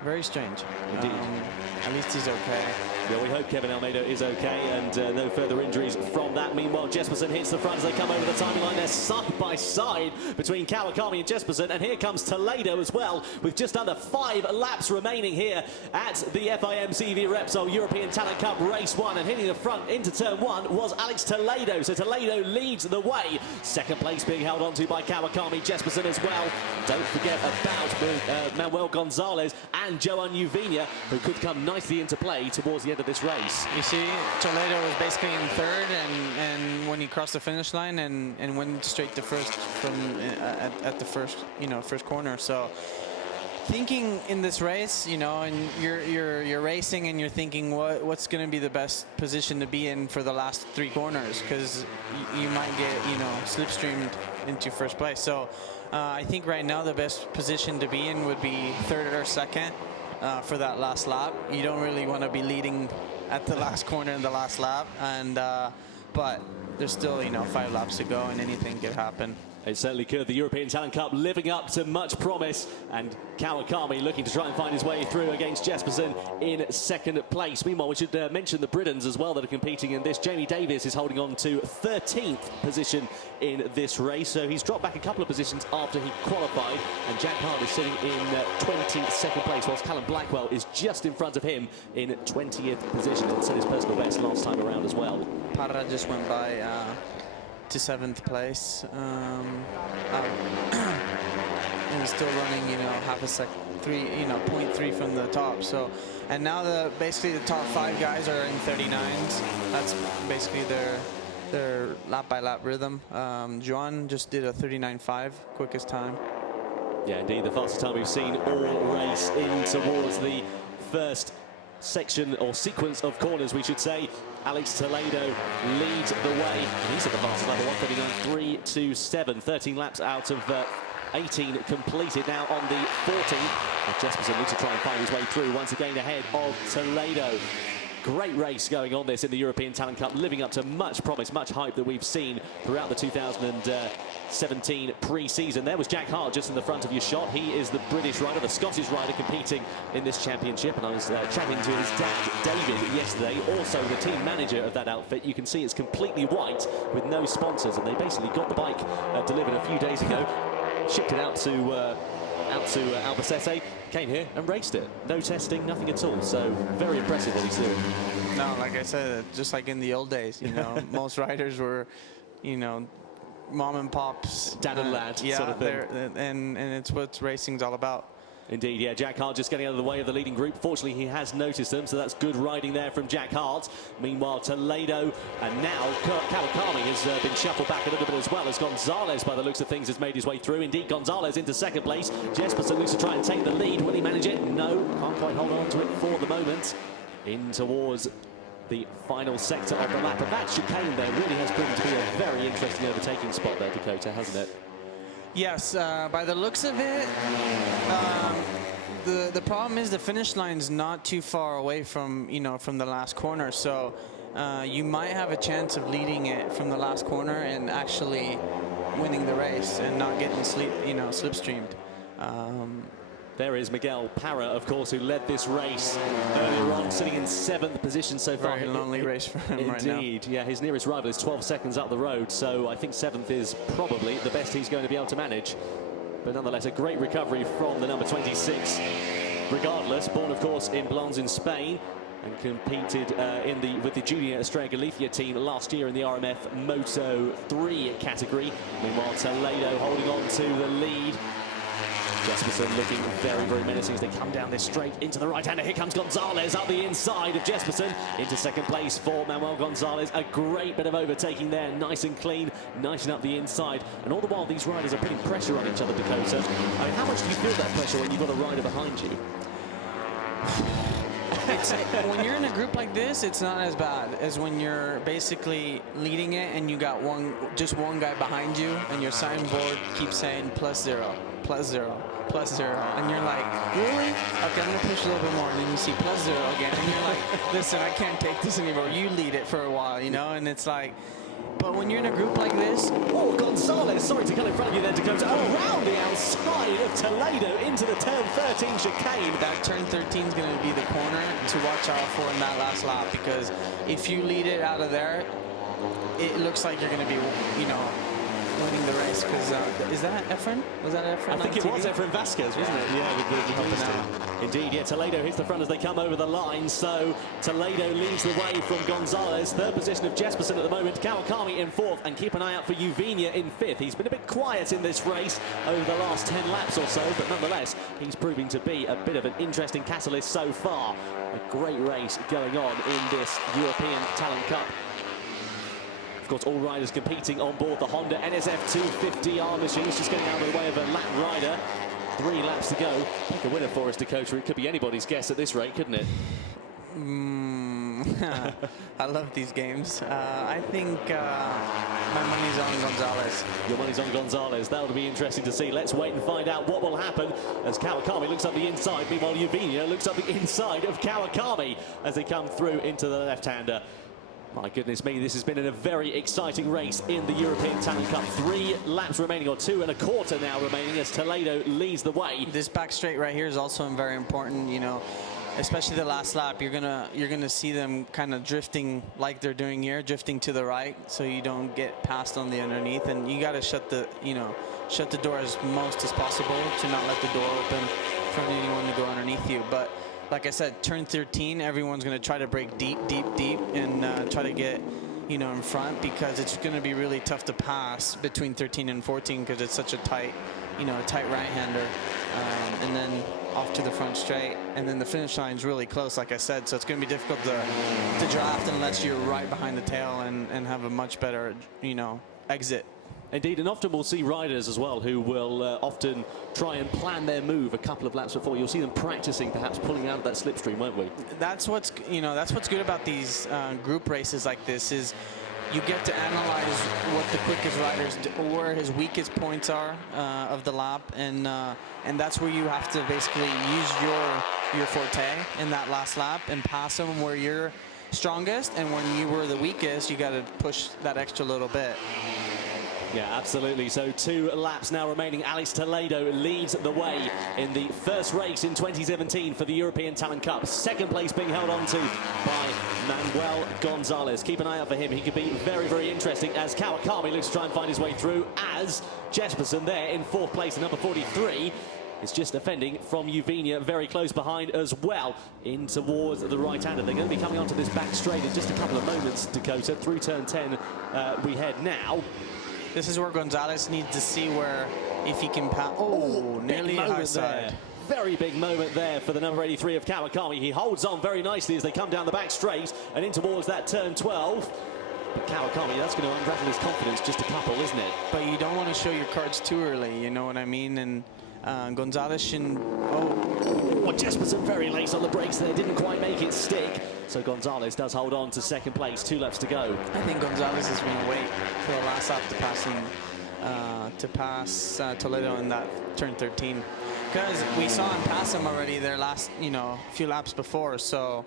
Very strange. Indeed. At least he's okay. Yeah, we hope Kevin Almeida is okay and no further injuries from that. Meanwhile, Jespersen hits the front as they come over the timing line. They're side by side between Kawakami and Jespersen, and here comes Toledo as well, with just under 5 laps remaining here at the FIM CEV Repsol European Talent Cup Race 1, and hitting the front into turn 1 was Alex Toledo. So Toledo leads the way. Second place being held onto by Kawakami, Jespersen as well. Don't forget about Manuel Gonzalez and Johan Uvina, who could come nicely into play towards the end of this race. You see, Toledo was basically in third, and when he crossed the finish line and went straight to first from at the first first corner. So thinking in this race, and you're racing and you're thinking what's going to be the best position to be in for the last 3 corners, because you might get slipstreamed into first place. So I think right now the best position to be in would be third or second. For that last lap. You don't really want to be leading at the last corner in the last lap, and but there's still 5 laps to go and anything could happen. It certainly could. The European Talent Cup living up to much promise, and Kawakami looking to try and find his way through against Jespersen in second place. Meanwhile, we should mention the Britons as well that are competing in this. Jamie Davis is holding on to 13th position in this race, so he's dropped back a couple of positions after he qualified, and Jack Hart is sitting in 22nd place, whilst Callum Blackwell is just in front of him in 20th position, and set his personal best last time around as well. Parra just went by to 7th place. And he's still running, half a sec, 0.3 from the top. So, and now basically the top 5 guys are in 39s. That's basically their lap by lap rhythm. Joan just did a 39.5, quickest time. Yeah, indeed, the fastest time we've seen all race in towards the first section or sequence of corners, we should say. Alex Toledo leads the way. He's at the fastest level, 1:39.327. 13 laps out of 18 completed now on the 14th. Jespersen needs to try and find his way through once again ahead of Toledo. Great race going on this in the European Talent Cup, living up to much promise, much hype that we've seen throughout the 2017 pre-season. There was Jack Hart just in the front of your shot. He is the British rider, the Scottish rider competing in this championship. And I was chatting to his dad, David, yesterday, also the team manager of that outfit. You can see it's completely white with no sponsors, and they basically got the bike delivered a few days ago, shipped it out to Albacete, came here and raced it. No testing, nothing at all. So very impressive what he's doing. No, like I said, just like in the old days, most riders were, mom and pops, dad and lad, yeah, sort of thing. And it's what racing's all about. Indeed, yeah, Jack Hart just getting out of the way of the leading group. Fortunately, he has noticed them, so that's good riding there from Jack Hart. Meanwhile, Toledo and now Kawakami has been shuffled back a little bit as well, as Gonzalez, by the looks of things, has made his way through. Indeed, Gonzalez into second place. Jespersen looks to try and take the lead. Will he manage it? No, can't quite hold on to it for the moment. In towards the final sector of the lap, and that chicane there really has proven to be a very interesting overtaking spot there, Dakota, hasn't it? Yes, by the looks of it, the problem is the finish line's not too far away from from the last corner, so you might have a chance of leading it from the last corner and actually winning the race and not getting slipstreamed. There is Miguel Parra, of course, who led this race earlier on, sitting in 7th position so far. Very lonely race for him right now. Indeed, yeah, his nearest rival is 12 seconds up the road, so I think 7th is probably the best he's going to be able to manage. But nonetheless, a great recovery from the number 26. Regardless, born, of course, in Blans in Spain, and competed with the Junior Estrella Galicia team last year in the RMF Moto 3 category. Meanwhile, Toledo holding on to the lead. Jesperson looking very, very menacing as they come down this straight into the right-hander. Here comes Gonzalez up the inside of Jesperson into second place for Manuel Gonzalez. A great bit of overtaking there, nice and clean, nice and up the inside. And all the while, these riders are putting pressure on each other, Dakota. I mean, how much do you feel that pressure when you've got a rider behind you? When you're in a group like this, it's not as bad as when you're basically leading it and you got just one guy behind you and your signboard keeps saying +0, +0, +0, and you're like, really? Okay, I'm gonna push a little bit more, and then you see +0 again, and you're like, listen, I can't take this anymore. You lead it for a while, you know, and it's like. But when you're in a group like this... Oh, Gonzalez, sorry to come in front of you there, Dakota. Around the outside of Toledo into the turn 13 chicane. That turn 13 is going to be the corner to watch out for in that last lap, because if you lead it out of there, it looks like you're going to be, you know, winning the race. Because is that Efren? Was that Efren? I think it was Efren Vasquez, wasn't it? Yeah, with the booster. Indeed, yeah, Toledo hits the front as they come over the line, so Toledo leads the way from Gonzalez. Third position of Jesperson at the moment, Kawakami in 4th, and keep an eye out for Uvenia in 5th. He's been a bit quiet in this race over the last 10 laps or so, but nonetheless, he's proving to be a bit of an interesting catalyst so far. A great race going on in this European Talent Cup. Of course, all riders competing on board the Honda NSF 250R machines, just getting out of the way of a lap rider. 3 laps to go. Pick a winner for us, Dakota. It could be anybody's guess at this rate, couldn't it? I love these games. I think my money's on Gonzalez. Your money's on Gonzalez. That'll be interesting to see. Let's wait and find out what will happen as Kawakami looks up the inside. Meanwhile, Uvenia looks up the inside of Kawakami as they come through into the left-hander. My goodness me, this has been a very exciting race in the European Talent Cup. 3 laps remaining, or 2 1/4 now remaining, as Toledo leads the way. This back straight right here is also very important, you know, especially the last lap. You're gonna see them kind of drifting like they're doing here, drifting to the right, so you don't get passed on the underneath. And you got to shut the door as most as possible to not let the door open for anyone to go underneath you. But like I said, turn 13, everyone's going to try to break deep, and try to get, you know, in front, because it's going to be really tough to pass between 13 and 14 because it's such a tight, you know, tight right-hander. And then off to the front straight, and then the finish line is really close, like I said, so it's going to be difficult to draft unless you're right behind the tail and have a much better, you know, exit. Indeed, and often we'll see riders as well who will often try and plan their move a couple of laps before. You'll see them practicing, perhaps pulling out of that slipstream, won't we? That's what's good about these group races like this, is you get to analyze what the quickest riders do, where his weakest points are of the lap, and that's where you have to basically use your forte in that last lap and pass them where you're strongest, and when you were the weakest, you got to push that extra little bit. Yeah, absolutely. So 2 laps now remaining. Alex Toledo leads the way in the first race in 2017 for the European Talent Cup. Second place being held on to by Manuel Gonzalez. Keep an eye out for him. He could be very, very interesting as Kawakami looks to try and find his way through, as Jesperson there in 4th place, number 43. It's just defending from Uvenia, very close behind as well, in towards the right-hander. They're going to be coming onto this back straight in just a couple of moments, Dakota. Through turn 10 we head now. This is where Gonzalez needs to see where, if he can pass. Oh, nearly high side. Very big moment there for the number 83 of Kawakami. He holds on very nicely as they come down the back straight and in towards that turn 12. But Kawakami, that's going to unravel his confidence just a couple, isn't it? But you don't want to show your cards too early, you know what I mean? And Gonzalez shouldn't. Oh, Jesperson very late on the brakes there, didn't quite make it stick. So Gonzalez does hold on to second place, 2 laps to go. I think Gonzalez is going to wait for the last lap to pass Toledo in that turn 13, because we saw him pass him already their last, you know, few laps before. So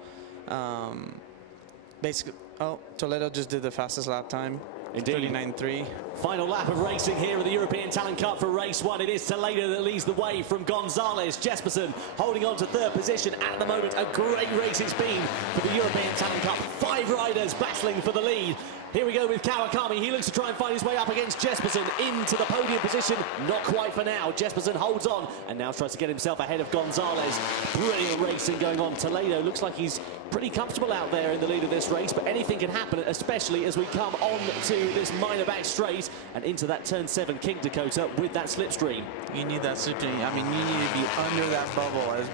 basically, oh, Toledo just did the fastest lap time. Indeed. 39.3. Final lap of racing here at the European Talent Cup for race 1. It is Toledo that leads the way from Gonzalez. Jesperson holding on to 3rd position at the moment. A great race it's been for the European Talent Cup. 5 riders battling for the lead. Here we go with Kawakami. He looks to try and find his way up against Jesperson into the podium position. Not quite for now. Jesperson holds on and now tries to get himself ahead of Gonzalez. Brilliant racing going on. Toledo looks like he's pretty comfortable out there in the lead of this race, but anything can happen, especially as we come on to this minor back straight and into that turn 7 King Dakota with that slipstream. You need that slipstream. I mean, you need to be under that bubble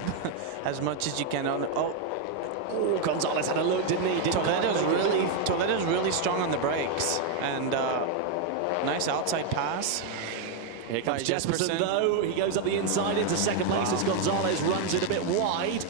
as much as you can. Oh, Gonzalez had a look, didn't he? Toledo's really strong on the brakes, and nice outside pass. Here comes Jesperson, though. He goes up the inside into 2nd place as Gonzalez runs it a bit wide.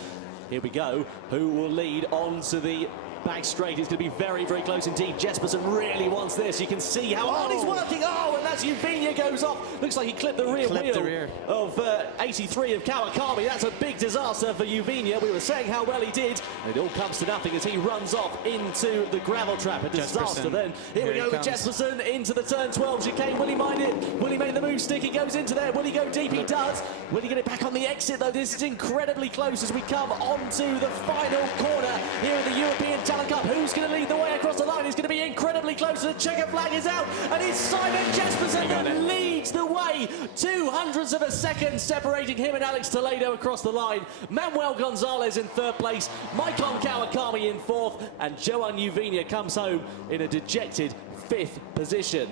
Here we go. Who will lead on to the back straight? It's going to be very, very close indeed. Jesperson really wants this. You can see how hard he's working. Oh, and that's Uvinia goes off. Looks like he clipped the rear wheel of 83 of Kawakami. That's a big disaster for Uvinia. We were saying how well he did. And it all comes to nothing as he runs off into the gravel trap. A disaster then. Here we go with Jesperson into the turn 12 chicane. Will he mind it? Will he make the move stick? He goes into there. Will he go deep? He does. Will he get it back on the exit, though? This is incredibly close as we come onto the final corner here in the European Talent Cup. Who's going to lead the way across the line? It's going to be incredibly close. The checker flag is out, and it's Simon Jesperson that leads the way. 200ths of a second separating him and Alex Toledo across the line. Manuel Gonzalez in 3rd place, Maikon Kawakami in 4th, and Johan Uvinia comes home in a dejected 5th position.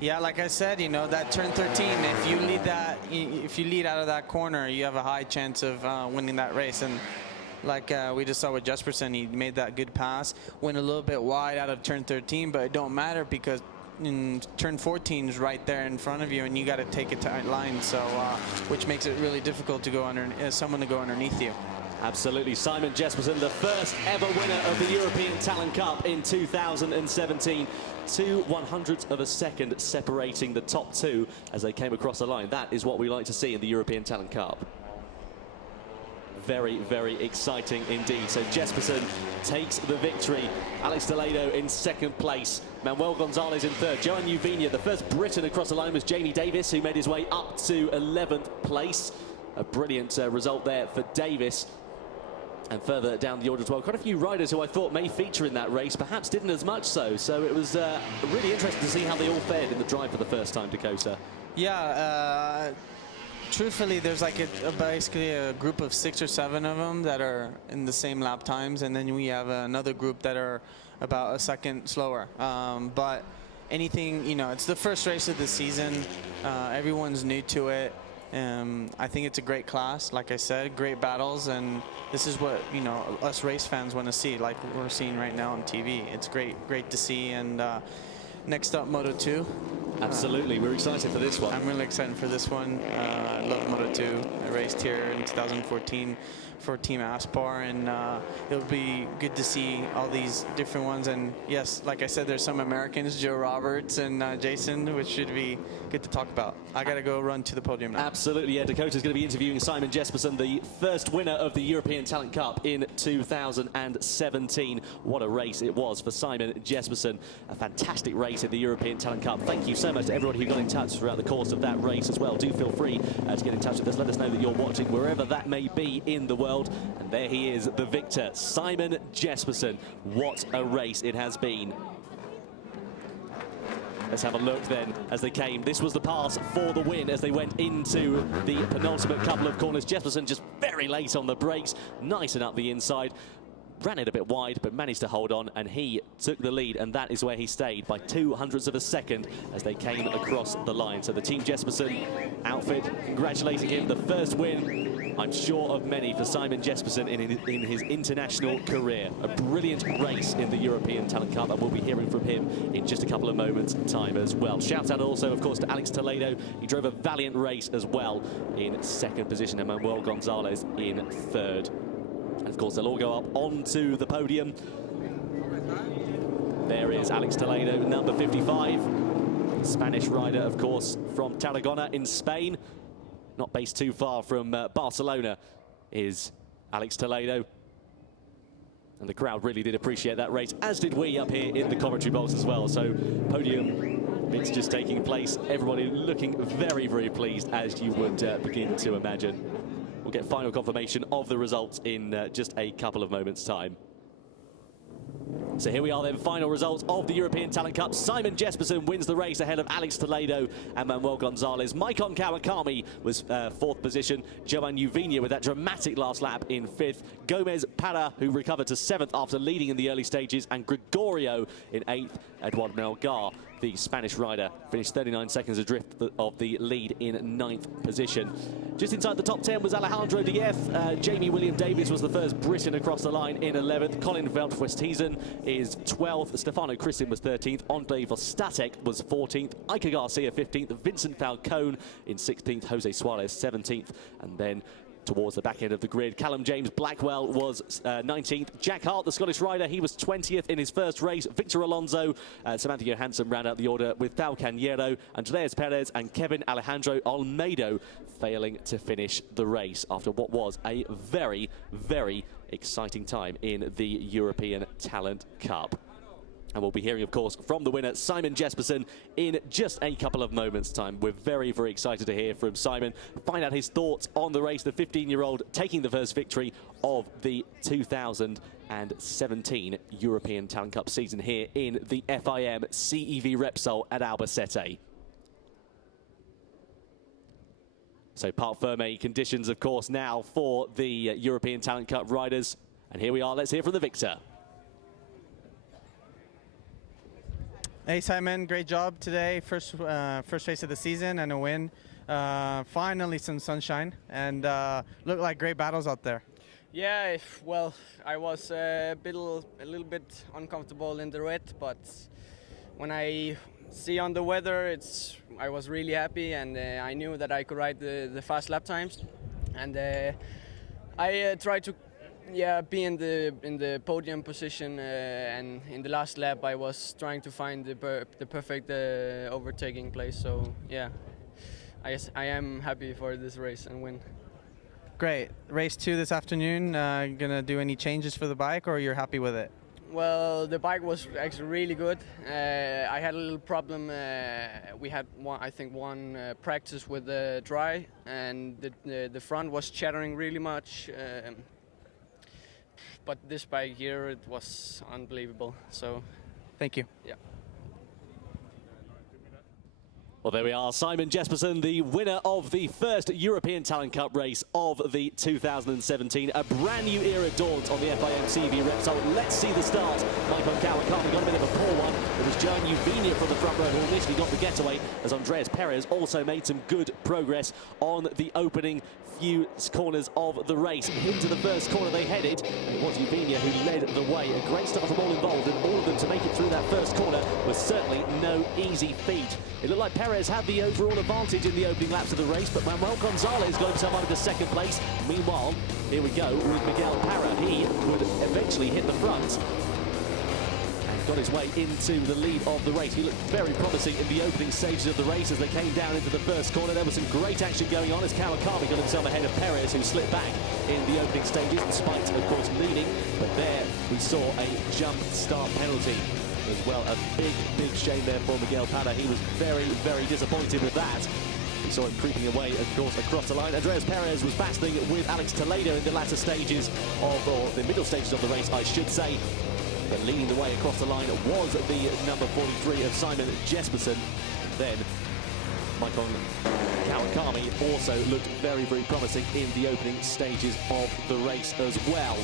Yeah, like I said, you know, that turn 13, if you lead out of that corner, you have a high chance of winning that race. And like we just saw with Jesperson, he made that good pass, went a little bit wide out of turn 13, but it don't matter because turn 14 is right there in front of you, and you got to take a tight line, so which makes it really difficult to go under someone to go underneath you. Absolutely. Simon Jesperson, the first ever winner of the European Talent Cup in 2017. 2/100ths of a second separating the top 2 as they came across the line. That is what we like to see in the European Talent Cup. Very, very exciting indeed. So Jesperson takes the victory. Alex Toledo in 2nd place. Manuel Gonzalez in 3rd. Johan Uvinia, the first Briton across the line was Jamie Davis, who made his way up to 11th place. A brilliant result there for Davis. And further down the order as well, quite a few riders who I thought may feature in that race, perhaps didn't as much so. So it was really interesting to see how they all fared in the drive for the first time, Dakota. Yeah, truthfully, there's like basically a group of 6 or 7 of them that are in the same lap times, and then we have another group that are about a second slower. But anything, you know, it's the first race of the season. Everyone's new to it. I think it's a great class, like I said, great battles, and this is what, you know, us race fans want to see, like we're seeing right now on TV. It's great to see. And next up, Moto 2. Absolutely, we're excited for this one. I'm really excited for this one. I love Moto 2. I raced here in 2014 for Team Aspar, and it'll be good to see all these different ones. And yes, like I said, there's some Americans, Joe Roberts and Jason, which should be good to talk about. I got to go run to the podium now. Absolutely, yeah. Dakota's going to be interviewing Simon Jesperson, the first winner of the European Talent Cup in 2017. What a race it was for Simon Jesperson. A fantastic race in the European Talent Cup. Thank you so much to everybody who got in touch throughout the course of that race as well. Do feel free to get in touch with us. Let us know that you're watching wherever that may be in the world. And there he is, the victor, Simon Jesperson. What a race it has been. Let's have a look then as they came. This was the pass for the win as they went into the penultimate couple of corners. Jesperson just very late on the brakes, nice and up the inside. Ran it a bit wide, but managed to hold on, and he took the lead, and that is where he stayed by 200ths of a second as they came across the line. So the Team Jesperson outfit congratulating him. The first win, I'm sure, of many for Simon Jesperson in his international career. A brilliant race in the European Talent Cup, and we'll be hearing from him in just a couple of moments' time as well. Shout out also, of course, to Alex Toledo. He drove a valiant race as well in 2nd position, and Manuel Gonzalez in 3rd. And of course, they'll all go up onto the podium. There is Alex Toledo, number 55. Spanish rider, of course, from Tarragona in Spain. Not based too far from Barcelona is Alex Toledo. And the crowd really did appreciate that race, as did we up here in the commentary box as well. So podium bits just taking place. Everybody looking very, very pleased, as you would begin to imagine. We'll get final confirmation of the results in just a couple of moments' time. So here we are then, final results of the European Talent Cup. Simon Jespersen wins the race ahead of Alex Toledo and Manuel Gonzalez. Maikon Kawakami was 4th position. Joan Uvina with that dramatic last lap in 5th. Gmez Para, who recovered to 7th after leading in the early stages. And Gregorio in 8th. Eduard Melgar, the Spanish rider, finished 39 seconds adrift of the lead in 9th position. Just inside the top 10 was Alejandro Diez. Jamie William Davies was the first Briton across the line in 11th. Colin Veldhuizen is 12th. Stefano Christin was 13th. Andre Vostatek was 14th. Iker Garcia 15th. Vincent Falcone in 16th. Jose Suarez 17th. And then towards the back end of the grid, Callum James Blackwell was 19th. Jack Hart, the Scottish rider, he was 20th in his first race. Victor Alonso, Samantha Johansson round out the order with Thao Cañero, Andreas Perez and Kevin Alejandro Olmedo failing to finish the race after what was a very, very exciting time in the European Talent Cup. And we'll be hearing, of course, from the winner, Simon Jespersen, in just a couple of moments' time. We're very, very excited to hear from Simon, find out his thoughts on the race, the 15-year-old taking the first victory of the 2017 European Talent Cup season here in the FIM CEV Repsol at Albacete. So parc ferme conditions, of course, now for the European Talent Cup riders. And here we are, let's hear from the victor. Hey Simon, great job today. First race of the season and a win. Finally some sunshine and looked like great battles out there. Yeah, well, I was a little bit uncomfortable in the wet, but when I see on the weather, I was really happy, and I knew that I could ride the fast lap times, and I tried to be in the podium position, and in the last lap I was trying to find the perfect overtaking place. So yeah, I am happy for this race and win. Great. Race 2 this afternoon. Gonna do any changes for the bike, or you're happy with it? Well, the bike was actually really good. I had a little problem. We had one practice with the dry, and the front was chattering really much. But this bike here, it was unbelievable. So, thank you. Yeah. Well, there we are, Simon Jespersen, the winner of the first European Talent Cup race of the 2017. A brand new era dawns on the FIM CEV Repsol. Let's see the start. Maikon Kawakami got a bit of a poor one. It was Joan Uvina from the front row who initially got the getaway, as Andreas Perez also made some good progress on the opening few corners of the race. Into the first corner they headed, and it was Uvina who led the way. A great start from all involved, and all of them to make it through that first corner was certainly no easy feat. It looked like Perez had the overall advantage in the opening laps of the race, but Manuel Gonzalez got himself up into second place. Meanwhile, here we go with Miguel Parra. He would eventually hit the front and got his way into the lead of the race. He looked very promising in the opening stages of the race as they came down into the first corner. There was some great action going on as Kawakami got himself ahead of Perez, who slipped back in the opening stages, despite, of course, leading. But there we saw a jump start penalty as well. A big, big shame there for Miguel Parra. He was very, very disappointed with that. We saw him creeping away, of course, across the line. Andreas Perez was battling with Alex Toledo in the latter stages or the middle stages of the race, I should say. But leading the way across the line was the number 43 of Simon Jespersen. Then Maikon Kawakami also looked very, very promising in the opening stages of the race as well.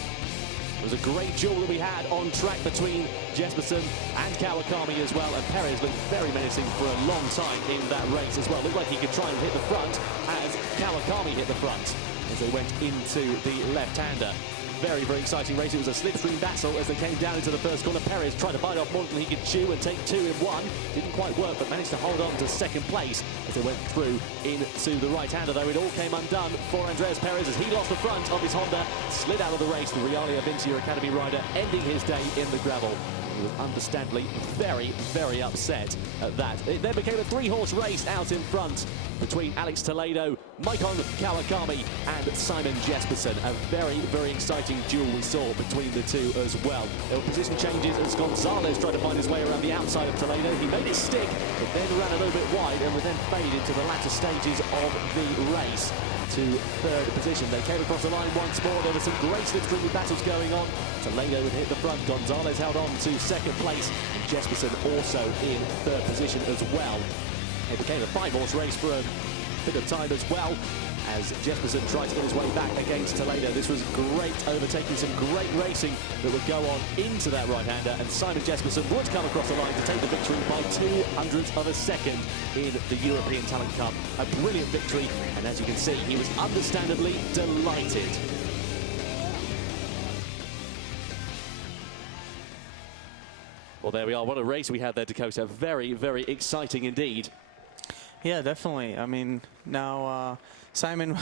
It was a great duel that we had on track between Jespersen and Kawakami as well, and Perez looked very menacing for a long time in that race as well. Looked like he could try and hit the front as Kawakami hit the front as they went into the left-hander. Very, very exciting race. It was a slipstream battle as they came down into the first corner. Perez tried to bite off more than he could chew and take 2 in 1. Didn't quite work, but managed to hold on to second place as they went through into the right-hander, though it all came undone for Andreas Perez as he lost the front of his Honda, slid out of the race. The Realia Vincia Academy rider ending his day in the gravel. He was understandably very, very upset at that. It then became a 3-horse race out in front between Alex Toledo Maikon Kawakami and Simon Jespersen. A very, very exciting duel we saw between the two as well. There were position changes as Gonzalez tried to find his way around the outside of Toledo. He made it stick, but then ran a little bit wide and would then fade into the latter stages of the race to third position. They came across the line once more. There were some great slipstream battles going on. Toledo would hit the front. Gonzalez held on to second place. And Jespersen also in third position as well. It became a 5-horse race for a bit of time as well, as Jespersen tried to get his way back against Toledo. This was great overtaking, some great racing that would go on into that right-hander, and Simon Jespersen would come across the line to take the victory by 200ths of a second in the European Talent Cup. A brilliant victory, and as you can see, he was understandably delighted. Well, there we are. What a race we had there, Dakota. Very, very exciting indeed. Yeah, definitely. I mean, now Simon,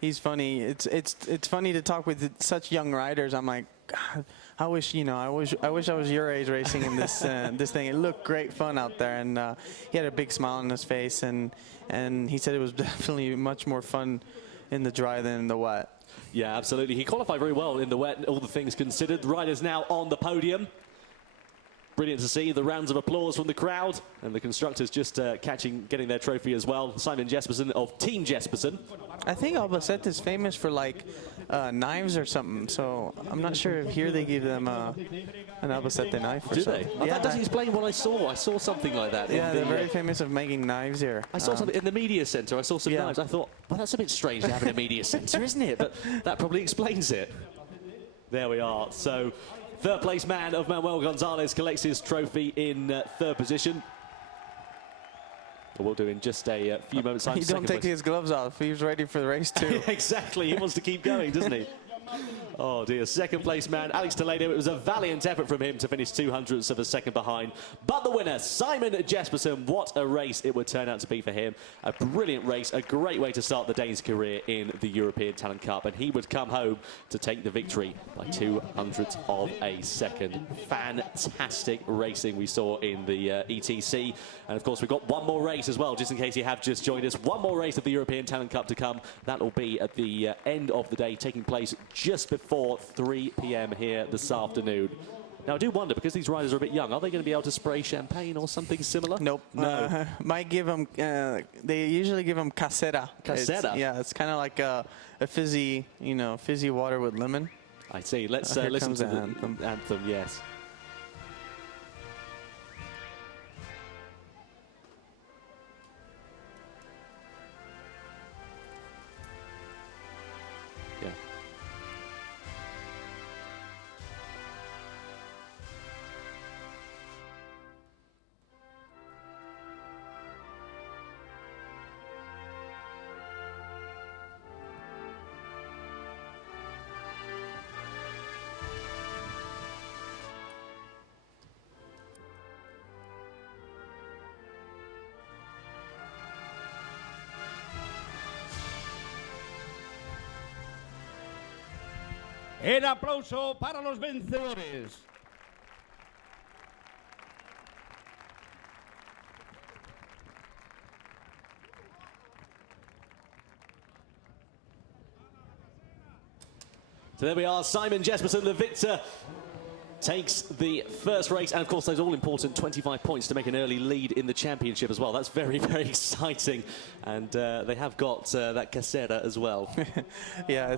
he's funny. It's funny to talk with such young riders. I'm like, God, I wish I wish I was your age racing in this this thing. It looked great fun out there, and he had a big smile on his face, and he said it was definitely much more fun in the dry than in the wet. Yeah, absolutely. He qualified very well in the wet, all the things considered. The riders now on the podium. Brilliant to see the rounds of applause from the crowd, and the constructors just getting their trophy as well. Simon Jespersen of Team Jespersen. I think Albacete is famous for like knives or something, so I'm not sure if here they give them an Albacete knife or Do something. they? Yeah, that doesn't explain what I saw. I saw something like that. Yeah, they're very famous of making knives here. I saw something in the media centre. I saw some knives. I thought, well, that's a bit strange to have in a media centre, isn't it? But that probably explains it. There we are. So, third place man of Manuel Gonzalez collects his trophy in third position. We'll do in just a few moments' time. He don't take his gloves off. He was ready for the race too. Exactly. He wants to keep going, doesn't he? Oh dear, second place man, Alex Toledo. It was a valiant effort from him to finish 200ths of a second behind. But the winner, Simon Jespersen, what a race it would turn out to be for him. A brilliant race, a great way to start the Dane's career in the European Talent Cup. And he would come home to take the victory by 200ths of a second. Fantastic racing we saw in the ETC. And of course, we've got one more race as well, just in case you have just joined us. One more race of the European Talent Cup to come. That will be at the end of the day, taking place just before 3 p.m. here this afternoon. Now, I do wonder, because these riders are a bit young, are they going to be able to spray champagne or something similar? Nope. No. Might give them, they usually give them casera. Casera? It's kind of like a fizzy, fizzy water with lemon. I see. Let's listen to the anthem, yes. Yeah. El aplauso para los vencedores. So there we are, Simon Jespersen, the victor, takes the first race, and of course those all-important 25 points to make an early lead in the championship as well. That's very, very exciting, and they have got that casera as well. Yeah,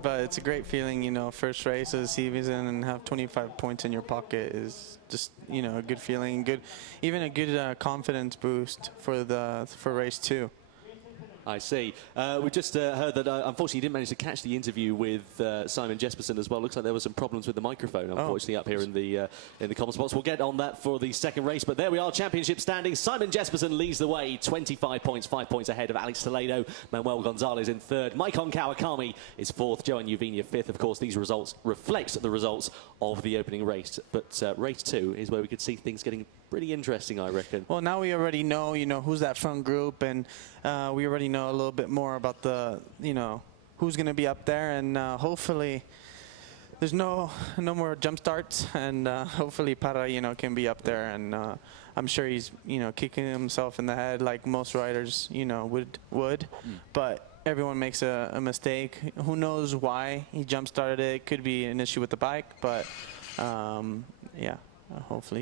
but it's a great feeling, first race of the season and have 25 points in your pocket is just, a good feeling, even a good confidence boost for race 2. I see. We just heard that, unfortunately, you didn't manage to catch the interview with Simon Jespersen as well. Looks like there were some problems with the microphone, unfortunately, up here in the common spots. We'll get on that for the second race. But there we are, championship standings. Simon Jespersen leads the way, 25 points, 5 points ahead of Alex Toledo. Manuel Gonzalez in third. Maikon Kawakami is fourth. Johan Uvenia fifth. Of course, these results reflect the results of the opening race. But race 2 is where we could see things getting pretty interesting, I reckon. Well, now we already know, who's that front group, and we already know a little bit more about the, who's going to be up there, and hopefully there's no more jump starts, and hopefully Para, can be up there, and I'm sure he's, kicking himself in the head like most riders, would. But everyone makes a mistake. Who knows why he jump started it? It could be an issue with the bike, but yeah, hopefully